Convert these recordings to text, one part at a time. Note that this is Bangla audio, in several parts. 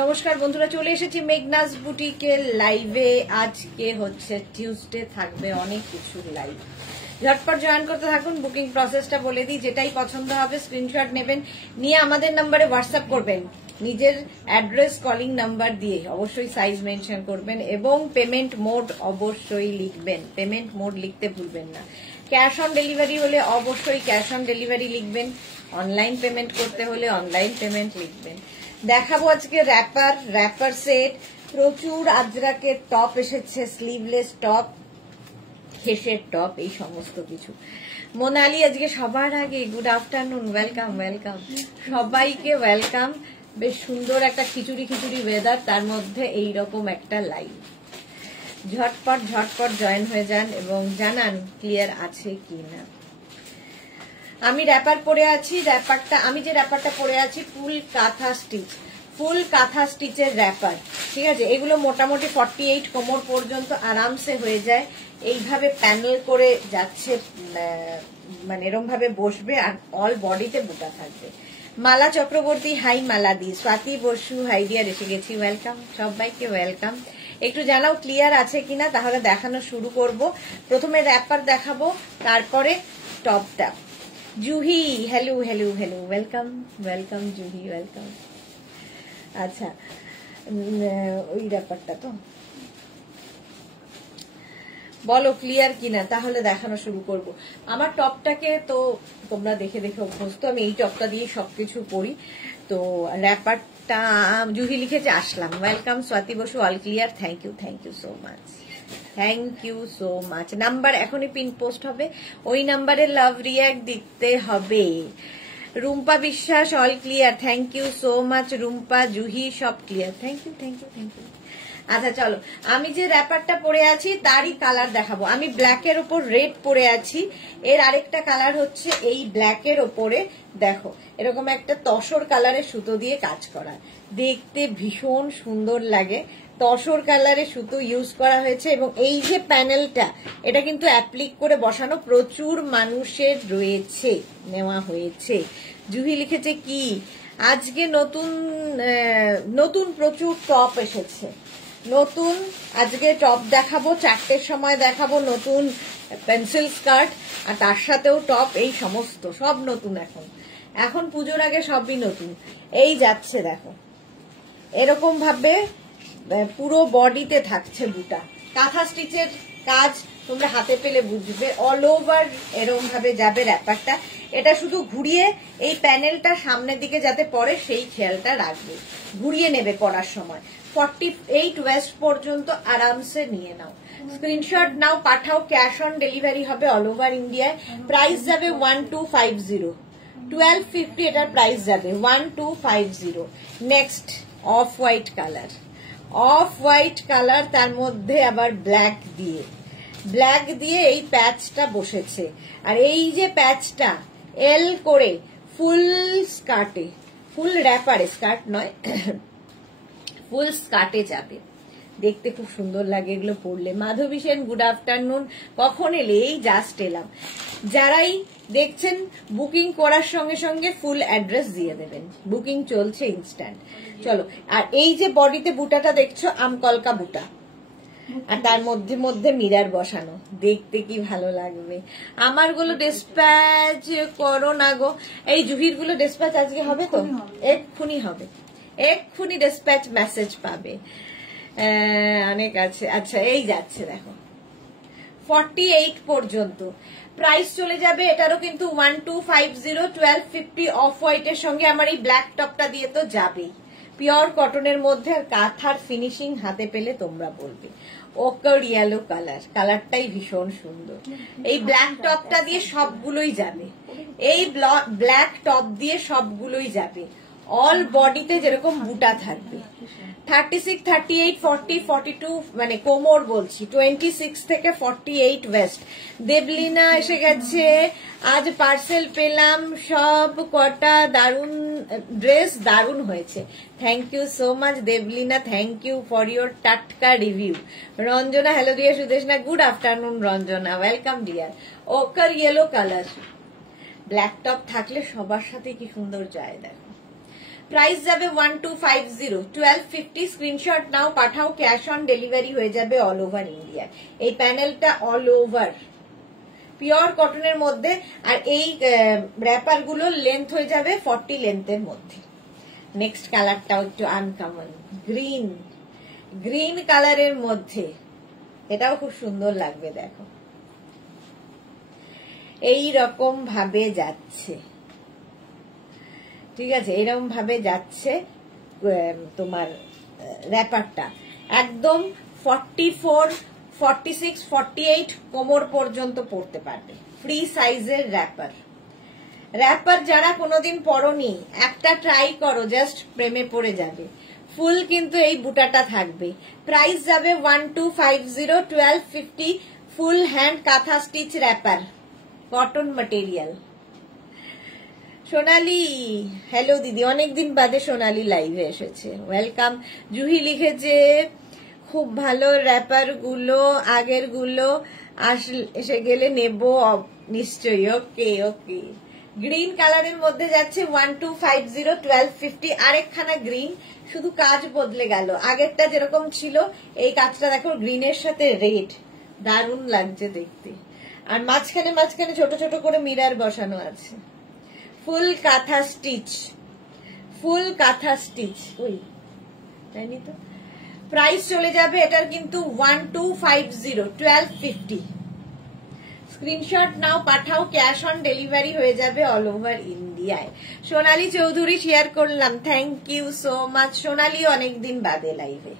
নমস্কার বন্ধুরা, চলে এসেছি মেঘনাস বুটিকের লাইভে। আজকে হচ্ছে টিউসডে, থাকবে অনেক কিছু লাইভ। ঝটপট জয়েন করতে থাকুন। বুকিং প্রসেসটা বলে দিই, যেটাই পছন্দ হবে স্ক্রিনশট নেবেন, নিয়ে আমাদের নাম্বারে হোয়াটসঅ্যাপ করবেন নিজের অ্যাড্রেস কলিং নাম্বার দিয়ে। অবশ্যই সাইজ মেনশন করবেন এবং পেমেন্ট মোড অবশ্যই লিখবেন। পেমেন্ট মোড লিখতে ভুলবেন না। ক্যাশ অন ডেলিভারি হলে অবশ্যই ক্যাশ অন ডেলিভারি লিখবেন, অনলাইন পেমেন্ট করতে হলে অনলাইন পেমেন্ট লিখবেন। দেখাবো আজকে র্যাপার সেট, প্রচুর আজরাকের টপ এসেছে, স্লিভলেস টপ, খেসের টপ, এই সমস্ত কিছু। মোনালি আজকে সবার আগে গুড আফটারনুন, ওয়েলকাম ওয়েলকাম, সবাইকে ওয়েলকাম। বেশ সুন্দর একটা খিচুড়ি ওয়েদার, তার মধ্যে এইরকম একটা লাইভ। ঝটপট জয়েন হয়ে যান এবং জানান ক্লিয়ার আছে কি না। আমি র্যাপার পরে আছি। আমি যে র্যাপারটা পরে আছি ফুল কাঁথা স্টিচের র্যাপার, ঠিক আছে। এগুলো মোটামুটি 48 কোমর পর্যন্ত আরামসে হয়ে যায়। এইভাবে প্যানেল করে যাচ্ছে, মানে এরকম ভাবে বসবে আর অল বডিতে বুটা থাকবে। মালা চক্রবর্তী হাই মালা দি, স্বাতি বসু হাই ডিয়ার এসে গেছি, ওয়েলকাম, সবাইকে ওয়েলকাম। একটু জানাও ক্লিয়ার আছে কিনা, তাহলে দেখানো শুরু করব। প্রথমে র্যাপার দেখাবো, তারপরে টপটা। Juhi hello welcome Juhi, welcome. আচ্ছা, ওই ব্যাপারটা তো বলো ক্লিয়ার কিনা, তাহলে দেখানো শুরু করব। আমার টপটাকে তো তোমরা দেখে অভ্যস্ত, আমি এই টপটা দিয়ে সবকিছু করি। তো র্যাপারটা জুহি লিখেছে Aslam, welcome. Swati Basu all clear, thank you so much. Number এখনই পিন পোস্ট হবে, ওই নাম্বারে লাভ রিয়াক্ট দিতে হবে। Rumpa Biswas all clear, thank you so much Rumpa. Juhi সব ক্লিয়ার, থ্যাংক ইউ। আচ্ছা চলো, আমি যে র্যাপারটা পরে আছি তারই কালার দেখাবো। আমি ব্ল্যাকের ওপর রেড পরে আছি, এর আরেকটা কালার হচ্ছে এই ব্ল্যাকের ওপরে দেখো এরকম একটা তসর কালারের সুতো দিয়ে কাজ করা, দেখতে ভীষণ সুন্দর লাগে। তসর কালারের সুতো ইউজ করা হয়েছে এবং এই যে প্যানেলটা, এটা কিন্তু অ্যাপ্লিক করে বসানো, প্রচুর মানুষের রয়েছে, নেওয়া হয়েছে। জুহি লিখেছে কি আজকে নতুন প্রচুর টপ এসেছে। নতুন আজকে টপ দেখাবো, 4টের সময় দেখাবো নতুন পেন্সিল স্কার্ট, আর তার সাথেও টপ, এই সমস্ত সব নতুন। এখন পুজোর আগে সবই নতুন। এই যাচ্ছে দেখো, এরকম ভাবে পুরো বডিতে থাকছে বুটা। কাঁথা স্টিচের কাজ তোমরা হাতে পেলে বুঝবে, অল ওভার এরকম ভাবে যাবে র্যাপারটা। এটা শুধু ঘুরিয়ে এই প্যানেলটা সামনের দিকে যাতে পড়ে সেই খেয়ালটা রাখবে, ঘুরিয়ে নেবে পরার সময়। 48 ওয়েস্ট পর্যন্ত আরামসে নিয়ে নাও, স্ক্রিনশট নাও, পাঠাও। ক্যাশ অন ডেলিভারি হবে অল ওভার ইন্ডিয়ায়। প্রাইস যাবে 1250, 1250 এটার প্রাইস যাবে 1250। নেক্সট অফ হোয়াইট কালার, তার মধ্যে আবার ব্ল্যাক দিয়ে এই প্যাচটা বসেছে। আর এই যে প্যাচটা এল করে ফুল স্কার্টে, ফুল র্যাপারে, স্কার্ট নয় ফুল স্কার্টে যাবে, দেখতে খুব সুন্দর লাগে এগুলো পরলে। মাধবী সেন গুড আফটারনুন, কখন এলে? এই জাস্ট এলাম। যারাই দেখছেন বুকিং করার সঙ্গে সঙ্গে ফুল অ্যাড্রেস দিয়ে দেবেন, বুকিং চলছে ইনস্ট্যান্ট। চলো, আর এই যে বডিতে বুটাটা দেখছো আমকলকা বুটা, আর তার মধ্যে মিরার বসানো, দেখতে কি ভালো লাগবে। আমার গুলো ডিসপ্যাচ করো না গো। এই জুহির গুলো ডিসপ্যাচ আজকে হবে তো, এক্ষুনি ডিসপ্যাচ মেসেজ পাবে, অনেক আছে। আচ্ছা, এই যাচ্ছে দেখো 48 পর্যন্ত প্রাইস চলে যাবে। এটারও কিন্তু 1250, 1250 অফ হোয়াইটের সঙ্গে আমার এই ব্ল্যাক টপটা দিয়ে তো যাবেই। পিওর কটনের মধ্যে, আর কাঁথার ফিনিশিং হাতে পেলে তোমরা বলবে। ওকার ইয়েলো কালারটাই ভীষণ সুন্দর। এই ব্ল্যাক টপটা দিয়ে সবগুলোই যাবে, অল বডিতে যেরকম বুটা থাকবে। 36, 38, 40, 42 মানে কোমর বলছি, 26 থেকে 48 ওয়েস্ট। দেবলিনা এসে গেছে, আজ পার্সেল পেলাম, সব কটা দারুন ড্রেস, দারুন হয়েছে। Thank you so much Debolina, thank you for your টাটকা review. Ranjana hello dear Sudeshna, good afternoon Ranjana, welcome dear. Ochre yellow colour, black top থাকলে সবার সাথে কি সুন্দর যায় দেখো। প্রাইস যাবে 1250, 1250। স্ক্রিনশট নাও, পাঠাও, ক্যাশ অন ডেলিভারি হয়ে যাবে অল ওভার ইন্ডিয়া। এই প্যানেলটা অল ওভার পিওর কটনের মধ্যে, আর এই র্যাপার গুলোর লেন্থ হয়ে যাবে 40 লেন্থের মধ্যে। নেক্সট কালারটাও একটু আনকমন, গ্রিন, গ্রিন কালারের মধ্যে, এটাও খুব সুন্দর লাগবে। দেখো এই রকম ভাবে যাচ্ছে, ঠিক আছে, এইরকম ভাবে যাচ্ছে তোমার র্যাপারটা, একদম 44, 46, 48 কোমর পর্যন্ত পরতে পারবে। ফ্রি সাইজের র্যাপার। র্যাপার যারা কোনোদিন পরনি, একটা ট্রাই করো, জাস্ট প্রেমে পড়ে যাবে। ফুল কিন্তু এই বুটাটা থাকবে। প্রাইস যাবে 1250, 1250। ফুল হ্যান্ড কাঁথা স্টিচ র্যাপার, কটন ম্যাটেরিয়াল। সোনালি, হ্যালো দিদি, অনেকদিন বাদে সোনালি লাইভে এসেছে, ওয়েলকাম। জুহি লিখেছে খুব ভালো র্যাপার গুলো, আগের গুলো এসে গেলে নেব নিশ্চয়ই। ওকে ওকে। গ্রিন কালারের মধ্যে যাচ্ছে 1250, 1250। আরেকখানা গ্রিন, শুধু কাজ বদলে গেল। আগেরটা যেরকম ছিল, এই কাজটা দেখো গ্রিনের সাথে রেড, দারুণ লাগছে দেখতে। আর মাঝখানে মাঝখানে ছোট ছোট করে মিরার বসানো আছে। ফুল কাঁথা স্টিচ, ফুল কাঁথা স্টিচ। ওই তাইনি তো। প্রাইস চলে যাবে এটার কিন্তু 1250, 1250। স্ক্রিনশট নাও, পাঠাও, ক্যাশ অন ডেলিভারি হয়ে যাবে অল ওভার ইন্ডিয়ায়। সোনালী চৌধুরী শেয়ার করলাম, থ্যাংক ইউ সো মাচ। সোনালী অনেকদিন বাদে লাইভে।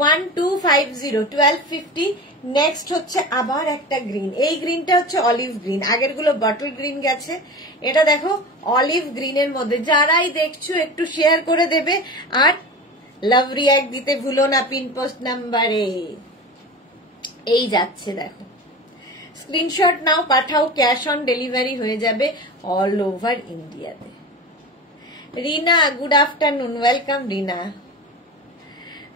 1250, 1250। নেক্সট হচ্ছে আবার একটা গ্রিন। এই গ্রিনটা হচ্ছে অলিভ গ্রিন, আগের গুলো বটল গ্রিন গেছে, এটা দেখো অলিভ গ্রিনের মধ্যে। যারাই দেখছো একটু শেয়ার করে দেবে, আর লাভ রিঅ্যাক্ট দিতে ভুলো না পিন পোস্ট নাম্বারে। এই যাচ্ছে দেখো, স্ক্রিনশট নাও, পাঠাও, ক্যাশ অন ডেলিভারি হয়ে যাবে অল ওভার ইন্ডিয়াতে। Rina, good afternoon, welcome Rina.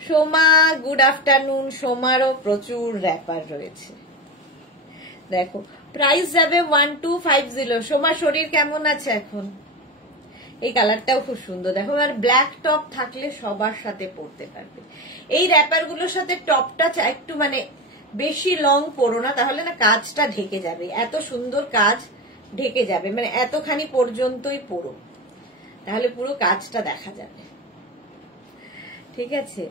Soma, good afternoon. সোমারও প্রচুর র্যাপার রয়েছে। দেখো প্রাইস যাবে 1250। সোমা শরীর কেমন আছে এখন? এই কালারটাও খুব সুন্দর, দেখো। আর ব্ল্যাক টপ থাকলে সবার সাথে পরতে পারবে। এই র্যাপার গুলোর সাথে টপটা একটু মানে বেশি লং পরো না, তাহলে না কাজটা ঢেকে যাবে। এত সুন্দর কাজ ঢেকে যাবে, মানে এতখানি পর্যন্তই পরো, তাহলে পুরো কাজটা দেখা যাবে। ঠিক আছে।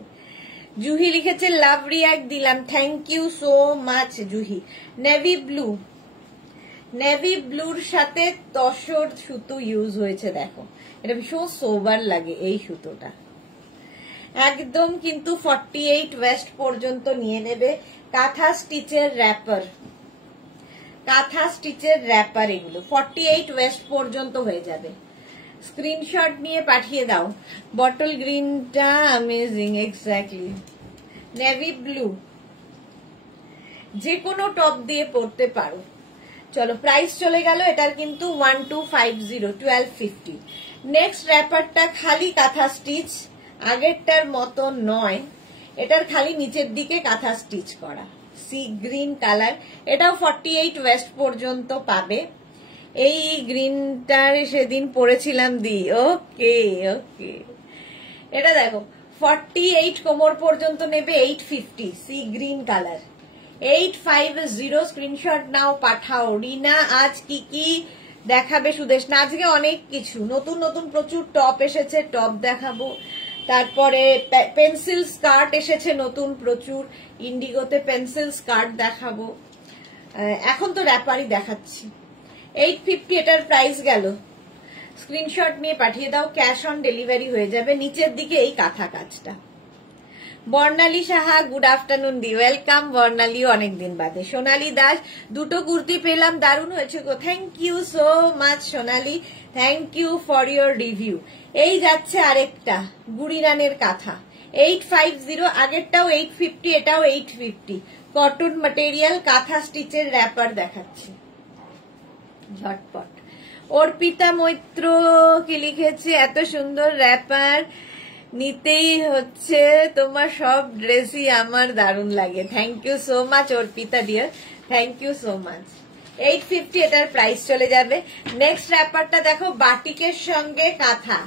জুহি লিখেছে লাভ রিঅ্যাক্ট দিলাম, thank you so much Juhi. Navy blue, navy ব্লুর সাথে তসর সুতো ইউজ হয়েছে। দেখো এটা ভীষণ সোবার লাগে এই সুতোটা, একদম কিন্তু 48 ওয়েস্ট পর্যন্ত নিয়ে নেবে। কাঁথা স্টিচের র্যাপার, কাঁথা স্টিচের র্যাপার, এগুলো 48 ওয়েস্ট পর্যন্ত হয়ে যাবে। স্ক্রিনশট নিয়ে পাঠিয়ে দাও। বটল গ্রিনটা অ্যামেজিং, এক্স্যাক্টলি। নেভি ব্লু, যে কোনো টপ দিয়ে পরতে পারো। চলো প্রাইস চলে গেল এটার কিন্তু 1250, 1250। নেক্সট র্যাপারটা খালি কাঁথা স্টিচ, আগেরটার মতো নয়, এটার খালি নিচের দিকে কাঁথা স্টিচ করা, সি গ্রিন কালার। এটাও 48 ওয়েস্ট পর্যন্ত পাবে। এই গ্রিনটার সেদিন পরেছিলাম দি। ওকে ওকে। এটা দেখো 48 কোমর পর্যন্ত নেবে, 850, সি গ্রিন কালার, 850। স্ক্রিনশট নাও, পাঠাও। রিনা, আজ কি কি দেখাবে সুদেশ? না আজকে অনেক কিছু, নতুন নতুন প্রচুর টপ এসেছে, টপ দেখাবো। তারপরে পেন্সিল স্কার্ট এসেছে নতুন প্রচুর, ইন্ডিগোতে পেন্সিল স্কার্ট দেখাবো। এখন তো র্যাপারই দেখাচ্ছি। 850 এটার প্রাইস গেল। স্ক্রিনশট নিয়ে পাঠিয়ে দাও, ক্যাশ অন ডেলিভারি হয়ে যাবে। নিচের দিকে এই কাঁথা কাজটা। বর্ণালী সাহা, গুড আফটারনুন দি, ওয়েলকাম। বর্ণালীও অনেকদিন বাদে। সোনালী দাস, দুটো কুর্তি পেলাম, দারুণ হয়েছে গো, thank you so much Sonali, thank you for your review. এই যাচ্ছে আরেকটা গুড়িরানের কাঁথা, 850। আগেরটাও 850, এটাও 850। কটন ম্যাটেরিয়াল, কাঁথা স্টিচের র্যাপার দেখাচ্ছি ঝটপট। অর্পিতা মৈত্র কি লিখেছে, এত সুন্দর র্যাপার নিতেই হচ্ছে, তোমার সব ড্রেসই আমার দারুণ লাগে। Thank you so much Arpita dear, thank you so much. 850 এটার প্রাইস চলে যাবে। নেক্সট র্যাপারটা দেখো, বাটিকের সঙ্গে কাঁথা,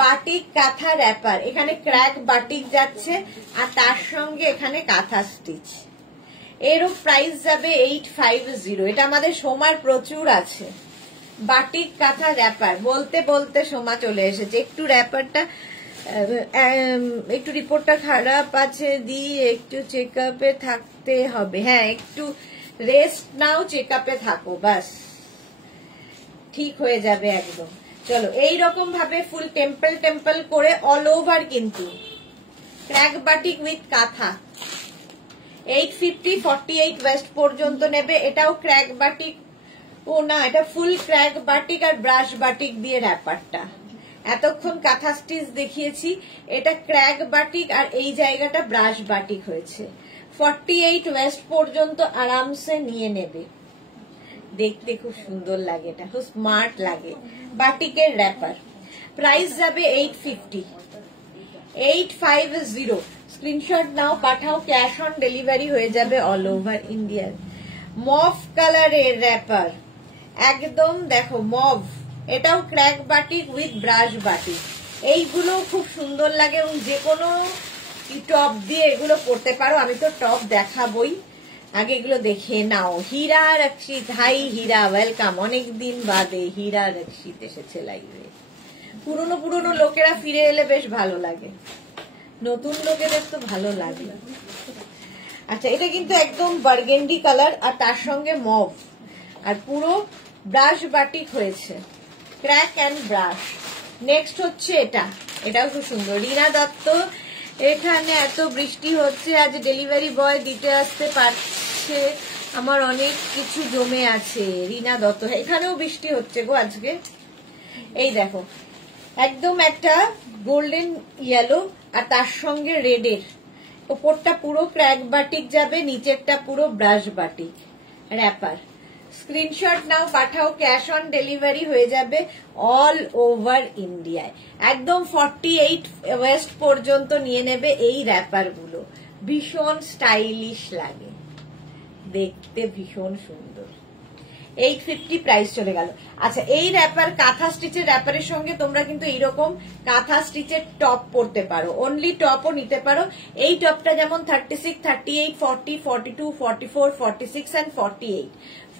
বাটিক কাঁথা র্যাপার, এখানে ক্র্যাক বাটিক যাচ্ছে আর তার সঙ্গে এখানে কাঁথা স্টিচ। এরও প্রাইস যাবে 850। এটা আমাদের সোমার প্রচুর আছে। বাটিক কাঁথা র্যাপার, বলতে বলতে সোমা চলে এসেছে। একটু র্যাপারটা একটু রিপোর্টটা খারাপ আছে দিয়ে একটু চেক আপে থাকতে হবে। হ্যাঁ, একটু রেস্ট নাও, চেক আপে থাকো, বাস ঠিক হয়ে যাবে একদম। চলো, এইরকম ভাবে ফুল টেম্পল টেম্পল করে অল ওভার কিন্তু ক্র্যাক বাটিক উইথ কাঁথা 850, 48 ওয়েস্ট পর্যন্ত নেবে। এটাও ক্র্যাক বাটিক, ও না, এটা ফুল ক্র্যাক বাটিক আর ব্রাশ বাটিক দিয়ে র্যাপারটা। এতক্ষণ কাঁথা স্টিচ দেখিয়েছি, এটা ক্র্যাক বাটিক আর এই জায়গাটা ব্রাশ বাটিক হয়েছে। 48 ওয়েস্ট পর্যন্ত আরামসে নিয়ে নেবে। দেখতে খুব সুন্দর লাগে, এটা খুব স্মার্ট লাগে। বাটিকের র্যাপার, প্রাইস যাবে 850, 850। স্ক্রিনশট নাও, পাঠাও, ক্যাশ অন ডেলিভারি হয়ে যাবে অল ওভার ইন্ডিয়া। মভ কালারের র্যাপার, একদম দেখো মভ, এটাও crack batik with brush batik. এইগুলো খুব সুন্দর লাগে এবং যে কোনো টপ দিয়ে এগুলো পরতে পারো। আমি তো টপ দেখাবই, আগে এগুলো দেখে নাও। হীরা রক্ষিত, হাই হীরা, ওয়েলকাম। অনেকদিন বাদে হীরা রক্ষিত এসেছে লাইভে। পুরনো পুরনো লোকেরা ফিরে এলে বেশ ভালো লাগে, নতুন লোকেদের তো ভালো লাগে। আচ্ছা, এটা কিন্তু একদম বার্গেন্ডি কালার আর তার সঙ্গে মভ, আর পুরো ব্রাশ বাটিক হয়েছে, ক্র্যাক অ্যান্ড ব্রাশ। নেক্সট হচ্ছে এটা, এটাও খুব সুন্দর। রীনা দত্ত, এখানে এত বৃষ্টি হচ্ছে, আজ ডেলিভারি বয় দিতে আসতে পারছে, আমার অনেক কিছু জমে আছে। রীনা দত্ত, এখানেও বৃষ্টি হচ্ছে গো আজকে। এই দেখো, একদম একটা গোল্ডেন ইয়েলো আর তার সঙ্গে রেডের, ওপরটা পুরো ক্র্যাক বাটিক যাবে, নিচেরটা পুরো ব্রাশ বাটিক র্যাপার। স্ক্রিনশট নাও, পাঠাও, ক্যাশ অন ডেলিভারি হয়ে যাবে অল ওভার ইন্ডিয়ায়। একদম 48 ওয়েস্ট পর্যন্ত নিয়ে নেবে এই র্যাপার গুলো। ভীষণ স্টাইলিশ লাগে, দেখতে ভীষণ সুন্দর। 850 প্রাইস চলে গেল। আচ্ছা, এই র্যাপার কাঁথা স্টিচের র্যাপারের সঙ্গে তোমরা কিন্তু এইরকম কাঁথা স্টিচের টপ পরতে পারো, অনলি টপও নিতে পারো। এই টপটা যেমন 36, 38, 40, 42, 44, 46 এন্ড 48,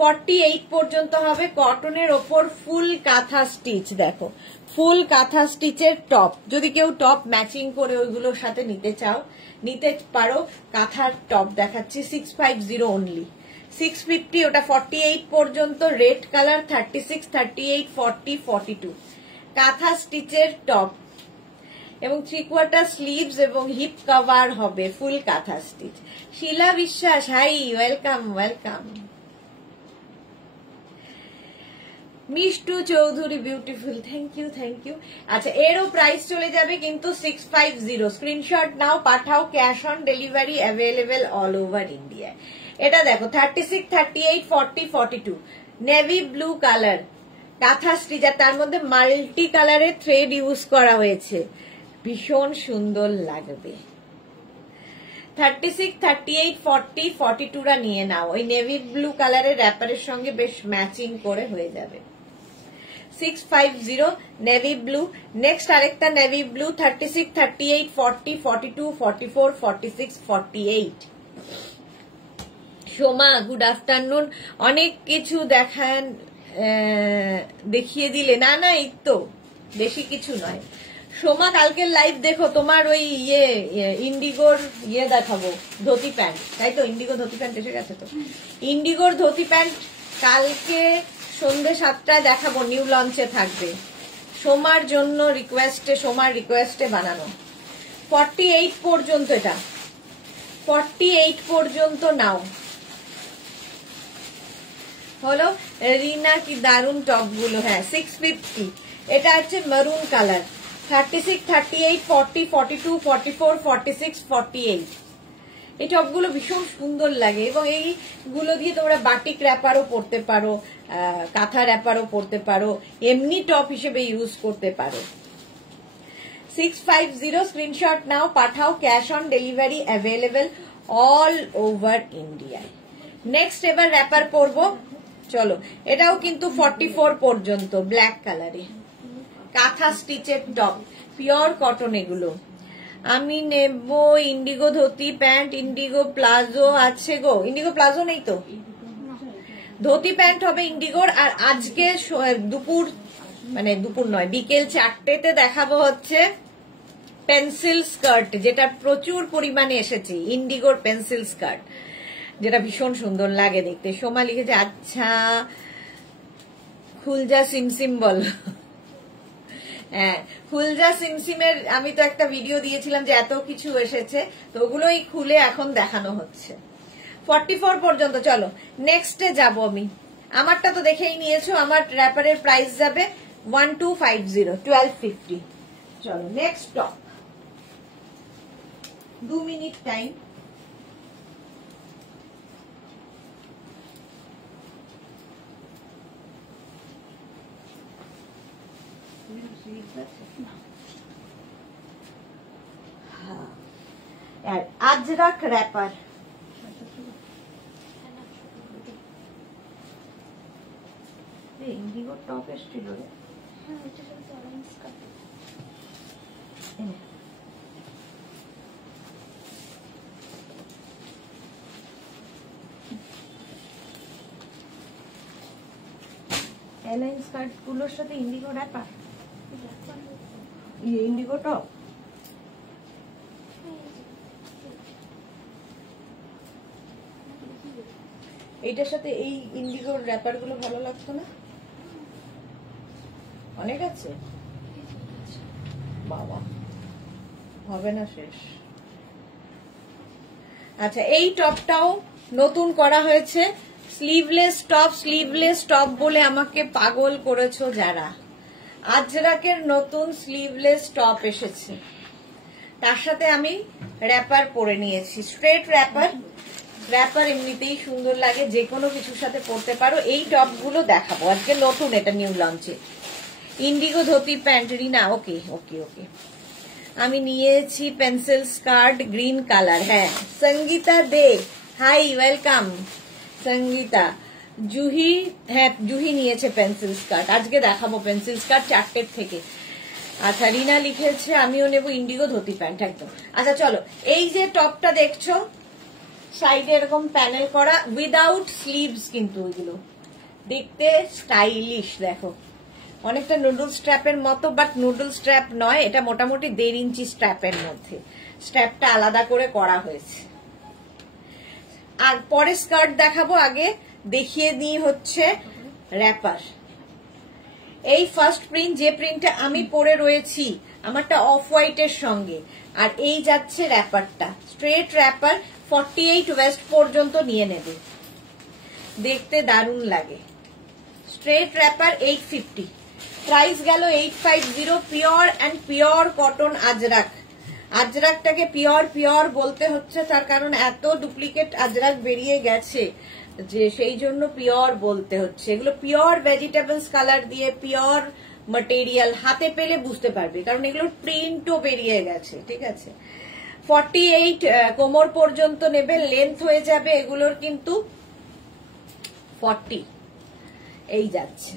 48 পর্যন্ত হবে। কটনের ওপর ফুল কাঁথা স্টিচ, দেখো ফুল কাঁথা স্টিচের টপ। যদি কেউ টপ ম্যাচিং করে ওইগুলোর সাথে নিতে চাও, নিতে পারো। কাঁথার টপ দেখাচ্ছি 650 অনলি, 650। ওটা 48 পর্যন্ত, রেড কালার 36, 38, 40, 42 কাঁথা স্টিচের টপ এবং 3/4 স্লিভস এবং হিপ কভার হবে, ফুল কাঁথা stitch. Shila Biswas, hi, welcome welcome. Mishtu Chowdhury, beautiful, thank you thank you. আচ্ছা, এরও প্রাইস চলে যাবে কিন্তু 650। স্ক্রিনশট নাও, পাঠাও, cash on delivery available all over India. এটা দেখো 36, 38, 40, 42 navy blue colour kantha stitch, আর তার মধ্যে মাল্টি কালারের থ্রেড ইউজ করা হয়েছে, ভীষণ সুন্দর লাগবে। 36, 38, 40, 42রা নিয়ে নাও, ওই নেভি ব্লু কালারের র্যাপারের সঙ্গে বেশ ম্যাচিং করে হয়ে যাবে। 650 নেভি ব্লু। নেক্সট আরেকটা navy blue 36, 38, 40, 42, 44, 46, 48। Soma, good afternoon. অনেক কিছু দেখিয়ে দিলে। না না, এই তো বেশি কিছু নয়। সোমা, কালকের লাইভ দেখো, তোমার ওই ইন্ডিগোর দেখাবো, ধুতি প্যান্ট, তাই তো? ইন্ডিগো ধুতি প্যান্ট এসে গেছে তো। ইন্ডিগোর ধুতি প্যান্ট কালকে সন্ধ্যে 7টায় দেখাবো, নিউ লঞ্চে থাকবে। সোমার জন্য সোমার রিকোয়েস্টে বানানো। 48 পর্যন্ত, এটা 48 পর্যন্ত নাও। হলো রিনা, কি দারুন টপ গুলো। হ্যাঁ, 650। এটা হচ্ছে মেরুন কালার, 36, 38, 40, 42, 44, 46, 48। এই টপগুলো ভীষণ সুন্দর লাগে এবং এইগুলো দিয়ে তোমরা বাটিক র্যাপারও পরতে পারো, কাঁথা র্যাপারও পরতে পারো, এমনি টপ হিসেবে ইউজ করতে পারো। 650 স্ক্রিনশট নাও, পাঠাও, cash on delivery available all over ইন্ডিয়ায়। নেক্সট এবার র্যাপার পরবো, চলো। এটাও কিন্তু 44 পর্যন্ত, ব্ল্যাক কালারে কাঁথা স্টিচের টপ। পিওর কটন এগুলো। আমি নেব Indigo dhoti pant, Indigo palazzo আছে গো? ইন্ডিগো প্লাজো নেই তো, ধুতি প্যান্ট হবে ইন্ডিগোর। আর আজকে দুপুর, মানে দুপুর নয়, বিকেল 4টেতে দেখাবো হচ্ছে পেন্সিল স্কার্ট, যেটা প্রচুর পরিমাণে এসেছে, ইন্ডিগোর পেন্সিল স্কার্ট, যেটা ভীষণ সুন্দর লাগে দেখতে। সোমা লিখেছে আচ্ছা খুলজা সিমসিম বল। হ্যাঁ, খুলজা সিমসিমের আমি তো একটা ভিডিও দিয়েছিলাম যে এত কিছু এসেছে, তো ওগুলোই খুলে এখন দেখানো হচ্ছে। 44 পর্যন্ত। চলো নেক্সটে যাব আমি। আমারটা তো দেখেই নিয়েছো, আমার র্যাপারের প্রাইস যাবে 1250, 1250। চলো next top. 2 minute time. Ajrak wrapper, indigo top এসছিল রে। এলাইন স্কার্ট গুলোর সাথে ইন্ডিগো র্যাপার, ইন্ডিগো টপ। এইটার সাথে এই ইন্ডিগোর র্যাপার গুলো ভালো লাগতো না? অনেক আছে বাবা, হবে না শেষ। আচ্ছা, এই টপটাও নতুন করা হয়েছে, স্লিভলেস টপ। স্লিভলেস টপ বলে আমাকে পাগল করেছো যারা। আজরাকের নতুন স্লিভলেস টপ এসেছে, তার সাথে আমি র্যাপার পরে নিয়েছি, স্ট্রেট র্যাপার। র্যাপার এমনিতেই সুন্দর লাগে, যে কোনো কিছুর সাথে পরতে পারো। এই টপ গুলো দেখাবো আজকে নতুন, এটা নিউ লঞ্চে। ইন্ডিগো ধুতি প্যান্ট, রিনা ওকে ওকে ওকে। আমি নিয়েছি পেন্সিল স্কার্ট গ্রিন কালার। হ্যাঁ, সঙ্গীতা দে, হাই ওয়েলকাম সঙ্গীতা। জুহি, হ্যাঁ জুহি নিয়েছে পেন্সিল স্কার্ট, আজকে দেখাবো পেন্সিল স্কার্ট 4টের থেকে। আচ্ছা, রিনা লিখেছে আমিও নেব ইন্ডিগো ধুতি প্যান্ট, একদম। আচ্ছা চলো, এই যে টপটা দেখছো সাইডে এরকম প্যানেল করা, উইদাউট স্লিভস, কিন্তু ওইগুলো দেখতে স্টাইলিশ। দেখো অনেকটা নুডল স্ট্র্যাপের মতো, বাট নুডল স্ট্র্যাপ নয়, এটা মোটামুটি 1.5 ইঞ্চি স্ট্র্যাপের মধ্যে। স্ট্র্যাপটা আলাদা করে করা হয়েছে। আর পরে স্কার্ট দেখাবো, আগে দেখিয়ে দিই হচ্ছে র্যাপার। এই ফার্স্ট প্রিন্ট, যে প্রিন্টটা আমি পরে রয়েছি, আমারটা অফ হোয়াইটের সঙ্গে। আর এই যাচ্ছে র্যাপারটা, স্ট্রেট র্যাপার, 48 ওয়েস্ট পর্যন্ত নিয়ে নেবে, দেখতে দারুণ লাগে। স্ট্রেট র্যাপার 850, প্রাইস গেল 850। Pure and pure cotton ajrak. আজরাকটাকে পিওর পিওর বলতে হচ্ছে, তার কারণ এত ডুপ্লিকেট আজরাক বেরিয়ে গেছে যে সেই জন্য পিওর বলতে হচ্ছে। এগুলো পিওর ভেজিটেবলস কালার দিয়ে, পিওর ম্যাটেরিয়াল, হাতে পেলে বুঝতে পারবে, কারণ এগুলোর প্রিন্টও বেরিয়ে গেছে। ঠিক আছে, 48 কোমর পর্যন্ত নেবে, লেন্থ হয়ে যাবে এগুলোর কিন্তু 40। এই যাচ্ছে,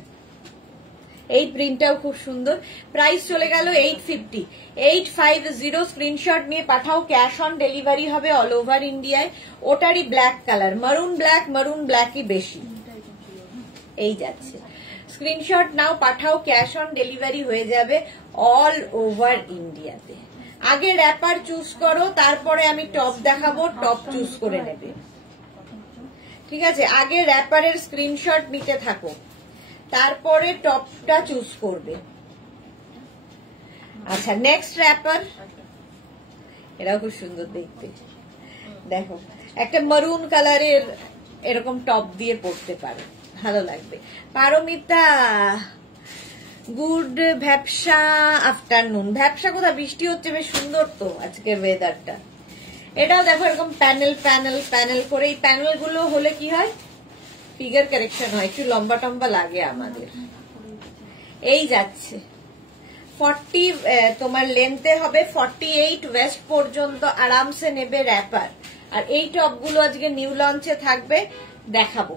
এই প্রিন্টটাও খুব সুন্দর। প্রাইস চলে গেল 850, 850। স্ক্রিনশট নিয়ে পাঠাও, ক্যাশ অন ডেলিভারি হবে অল ওভার ইন্ডিয়ায়। ওটারই ব্ল্যাক কালার, মারুন ব্ল্যাকই বেশি। এই যাচ্ছে, স্ক্রিনশট নাও, পাঠাও, ক্যাশ অন ডেলিভারি হয়ে যাবে অল ওভার ইন্ডিয়াতে। আগে র্যাপার চুজ করো, তারপরে আমি টপ দেখাবো, টপ চুজ করে নেবে। ঠিক আছে, আগে র্যাপারের স্ক্রিনশট নিতে থাকো, তারপরে টপটা চুজ করবে। আচ্ছা, নেক্সট র্যাপার, এটাও খুব সুন্দর দেখতে। দেখো একটা মারুন কালারের এরকম টপ দিয়ে পরতে পারো, ভালো লাগবে। পারমিতা গুড ভ্যাপসা আফটারনুন। ভ্যাপসা কোথায়? বৃষ্টি হচ্ছে, বেশ সুন্দর তো আজকের ওয়েদারটা। এটাও দেখো এরকম প্যানেল প্যানেল প্যানেল করে। এই প্যানেল গুলো হলে কি হয়, ফিগার কারেকশন হয়, একটু লম্বা টম্বা লাগে আমাদের। এই যাচ্ছে 40, তোমার লেন্থে হবে 48 ওয়েস্ট পর্যন্ত, আরামসে নেবে র্যাপার। আর এই টপ গুলো আজকে নিউ লঞ্চে থাকবে, দেখাবো,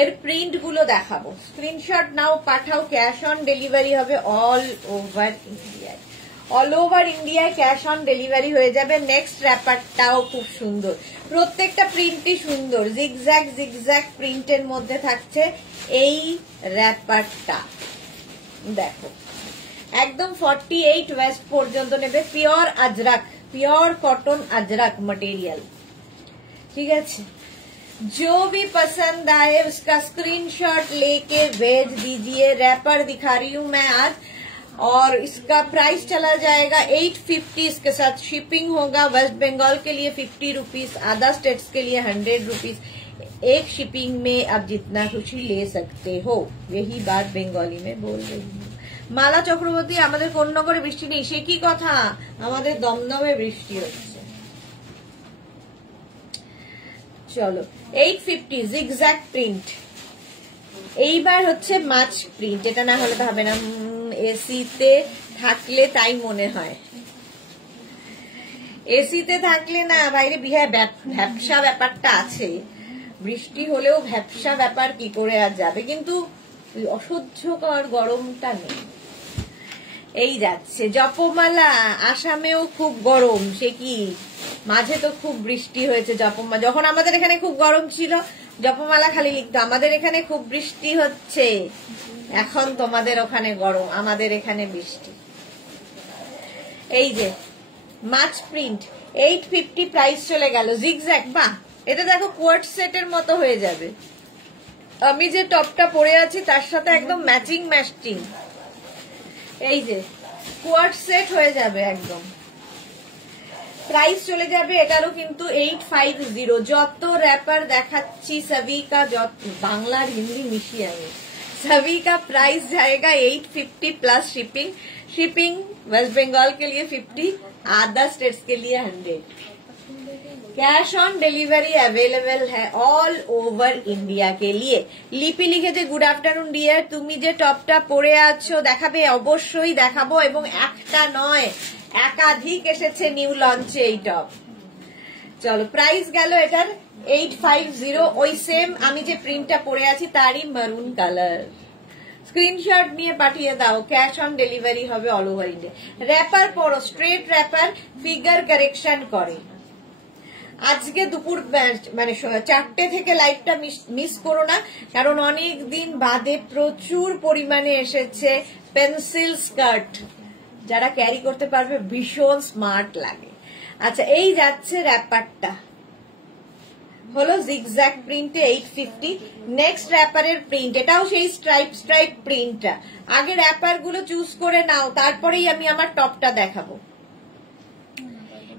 এর প্রিন্ট গুলো দেখাবো। স্ক্রিনশট নাও, পাঠাও, ক্যাশ অন ডেলিভারি হবে অল ওভার ইন্ডিয়ায়। অল ওভার ইন্ডিয়ায় ক্যাশ অন ডেলিভারি হয়ে যাবে। নেক্সট র্যাপারটাও খুব সুন্দর, প্রত্যেকটা প্রিন্টই সুন্দর, জিগজ্যাগ জিগজ্যাগ প্রিন্টের মধ্যে থাকছে এই র্যাপারটা। দেখো একদম 48 ওয়েস্ট পর্যন্ত নেবে, pure Ajrak, pure cotton Ajrak material. ठीक है, जो भी पसंद आए उसका स्क्रीनशॉट लेके भेज दीजिए। रैपर दिखा रही हूँ मैं आज, और इसका प्राइस चला जाएगा 850। इसके साथ शिपिंग होगा। वेस्ट बंगाल के लिए 50 रुपीज, अदर स्टेट्स के लिए 100 रुपीज। एक शिपिंग में आप जितना खुशी ले सकते हो। यही बात बंगाली में बोल रही हूँ। মালা চক্রবর্তী, আমাদের কোন নগরে বৃষ্টি নেই? সে কি কথা, আমাদের দমদমে বৃষ্টি হচ্ছে। চলো 850 জিগজ্যাগ প্রিন্ট। এইবার হচ্ছে মাছ প্রিন্ট, এটা না হলে তো হবে না। এসিতে থাকলে তাই মনে হয়, এসিতে থাকলে না বাইরে বিহায় ভ্যাপসা ব্যাপারটা আছে। বৃষ্টি হলেও ভ্যাপসা ব্যাপার কি করে আর যাবে, কিন্তু অসহ্যকর গরমটা নেই। এই যাচ্ছে জপমালা, আসামেও খুব গরম। সে কি, মাঝে তো খুব বৃষ্টি হয়েছে। জপমালা যখন আমাদের এখানে খুব গরম ছিল, জপমালা খালি লিখতো আমাদের এখানে খুব বৃষ্টি হচ্ছে। এখন তোমাদের ওখানে গরম, আমাদের এখানে বৃষ্টি। এই যে মাছ প্রিন্ট 850 প্রাইস চলে গেল। জিগজ্যাগ, বাহ, এটা দেখো কোয়ার্ট সেটের মতো হয়ে যাবে। আমি যে টপটা পরে আছি তার সাথে একদম ম্যাচিং ম্যাচিং। এই যে কোয়ার্ট সেট হয়ে যাবে একদম। প্রাইস চলে যাবে এটারও কিন্তু 850। যত র্যাপার দেখাচ্ছি सभी का, বাংলা আর হিন্দি মিশিয়ে আমি, सभी का प्राइस जाएगा 850 plus shipping. Shipping West Bengal के लिए 50, अदर स्टेट्स के लिए 100। कैश ऑन डिलीवरी अवेलेबल है ऑल ओवर इंडिया के लिए। লিপি লিখেছে গুড আফটারনুন ডিয়ার, তুমি যে টপটা পরে আছো দেখাবে? অবশ্যই দেখাবো, এবং একটা নয় একাধিক এসেছে নিউ লঞ্চে এই টপ। চলো প্রাইস গেল এটার 850। ওই সেম আমি যে প্রিন্টটা পরে আছি তারই মারুন কালার। স্ক্রিনশট নিয়ে পাঠিয়ে দাও, ক্যাশ অন ডেলিভারি হবে অল ওভার ইন্ডিয়া। র্যাপার পরো, স্ট্রেট র্যাপার, ফিগার কারেকশন করে। আজকে দুপুর মানে 4টে থেকে লাইভটা মিস করো না, কারণ অনেক দিন বাদে প্রচুর পরিমাণে এসেছে পেন্সিল স্কার্ট। যারা ক্যারি করতে পারবে ভীষণ স্মার্ট লাগে। আচ্ছা, এই যাচ্ছে র্যাপারটা, হলো জিগজ্যাগ প্রিন্টে 850। নেক্সট র্যাপারের প্রিন্ট, এটাও সেই স্ট্রাইপ স্ট্রাইপ প্রিন্টটা। আগে র্যাপার গুলো চুজ করে নাও, তারপরেই আমি আমার টপটা দেখাবো।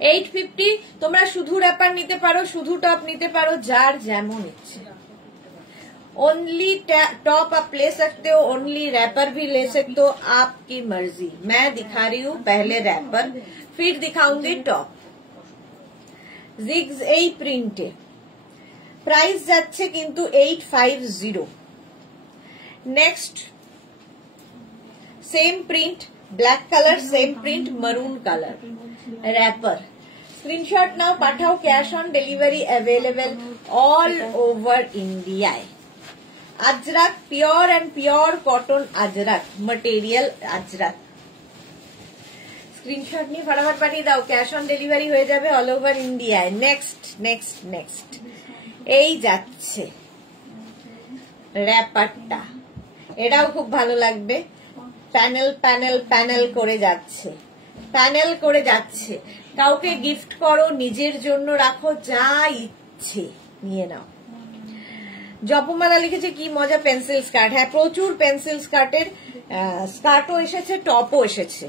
850। তোমরা শুধু র্যাপার নিতে পারো, শুধু টপ নিতে পারো, যার যেমন ইচ্ছে। ओनली टॉप आप ले सकते हो, ओनली रैपर भी ले सकते हो, आपकी मर्जी। मैं दिखा रही हूँ पहले रैपर, फिर दिखाऊंगी टॉप। जिग्स এই প্রিন্টে প্রাইস যাচ্ছে কিন্তু 850। Next same print, black colour, same print, maroon colour, wrapper. Screenshot नाउ पाठाओ, cash on delivery available all over India. Ajrak, pure and pure cotton ajrak material, ajrak. Screenshot नहीं फटाफट पाठिए दाओ, कैश ऑन डिलीवरी হয়ে যাবে অল ওভার ইন্ডিয়ায়। নেক্সট নেক্সট নেক্সট এই যাচ্ছে র্যাপারটা, এটাও খুব ভালো লাগবে। প্যানেল প্যানেল প্যানেল করে যাচ্ছে, প্যানেল করে যাচ্ছে। কাউকে গিফট করো, নিজের জন্য রাখো, যা ইচ্ছে নিয়ে নাও। জপমালা লিখেছে কি মজা পেন্সিল স্কার্ট। হ্যাঁ, প্রচুর পেন্সিল স্কার্টের স্কার্টও এসেছে, টপও এসেছে,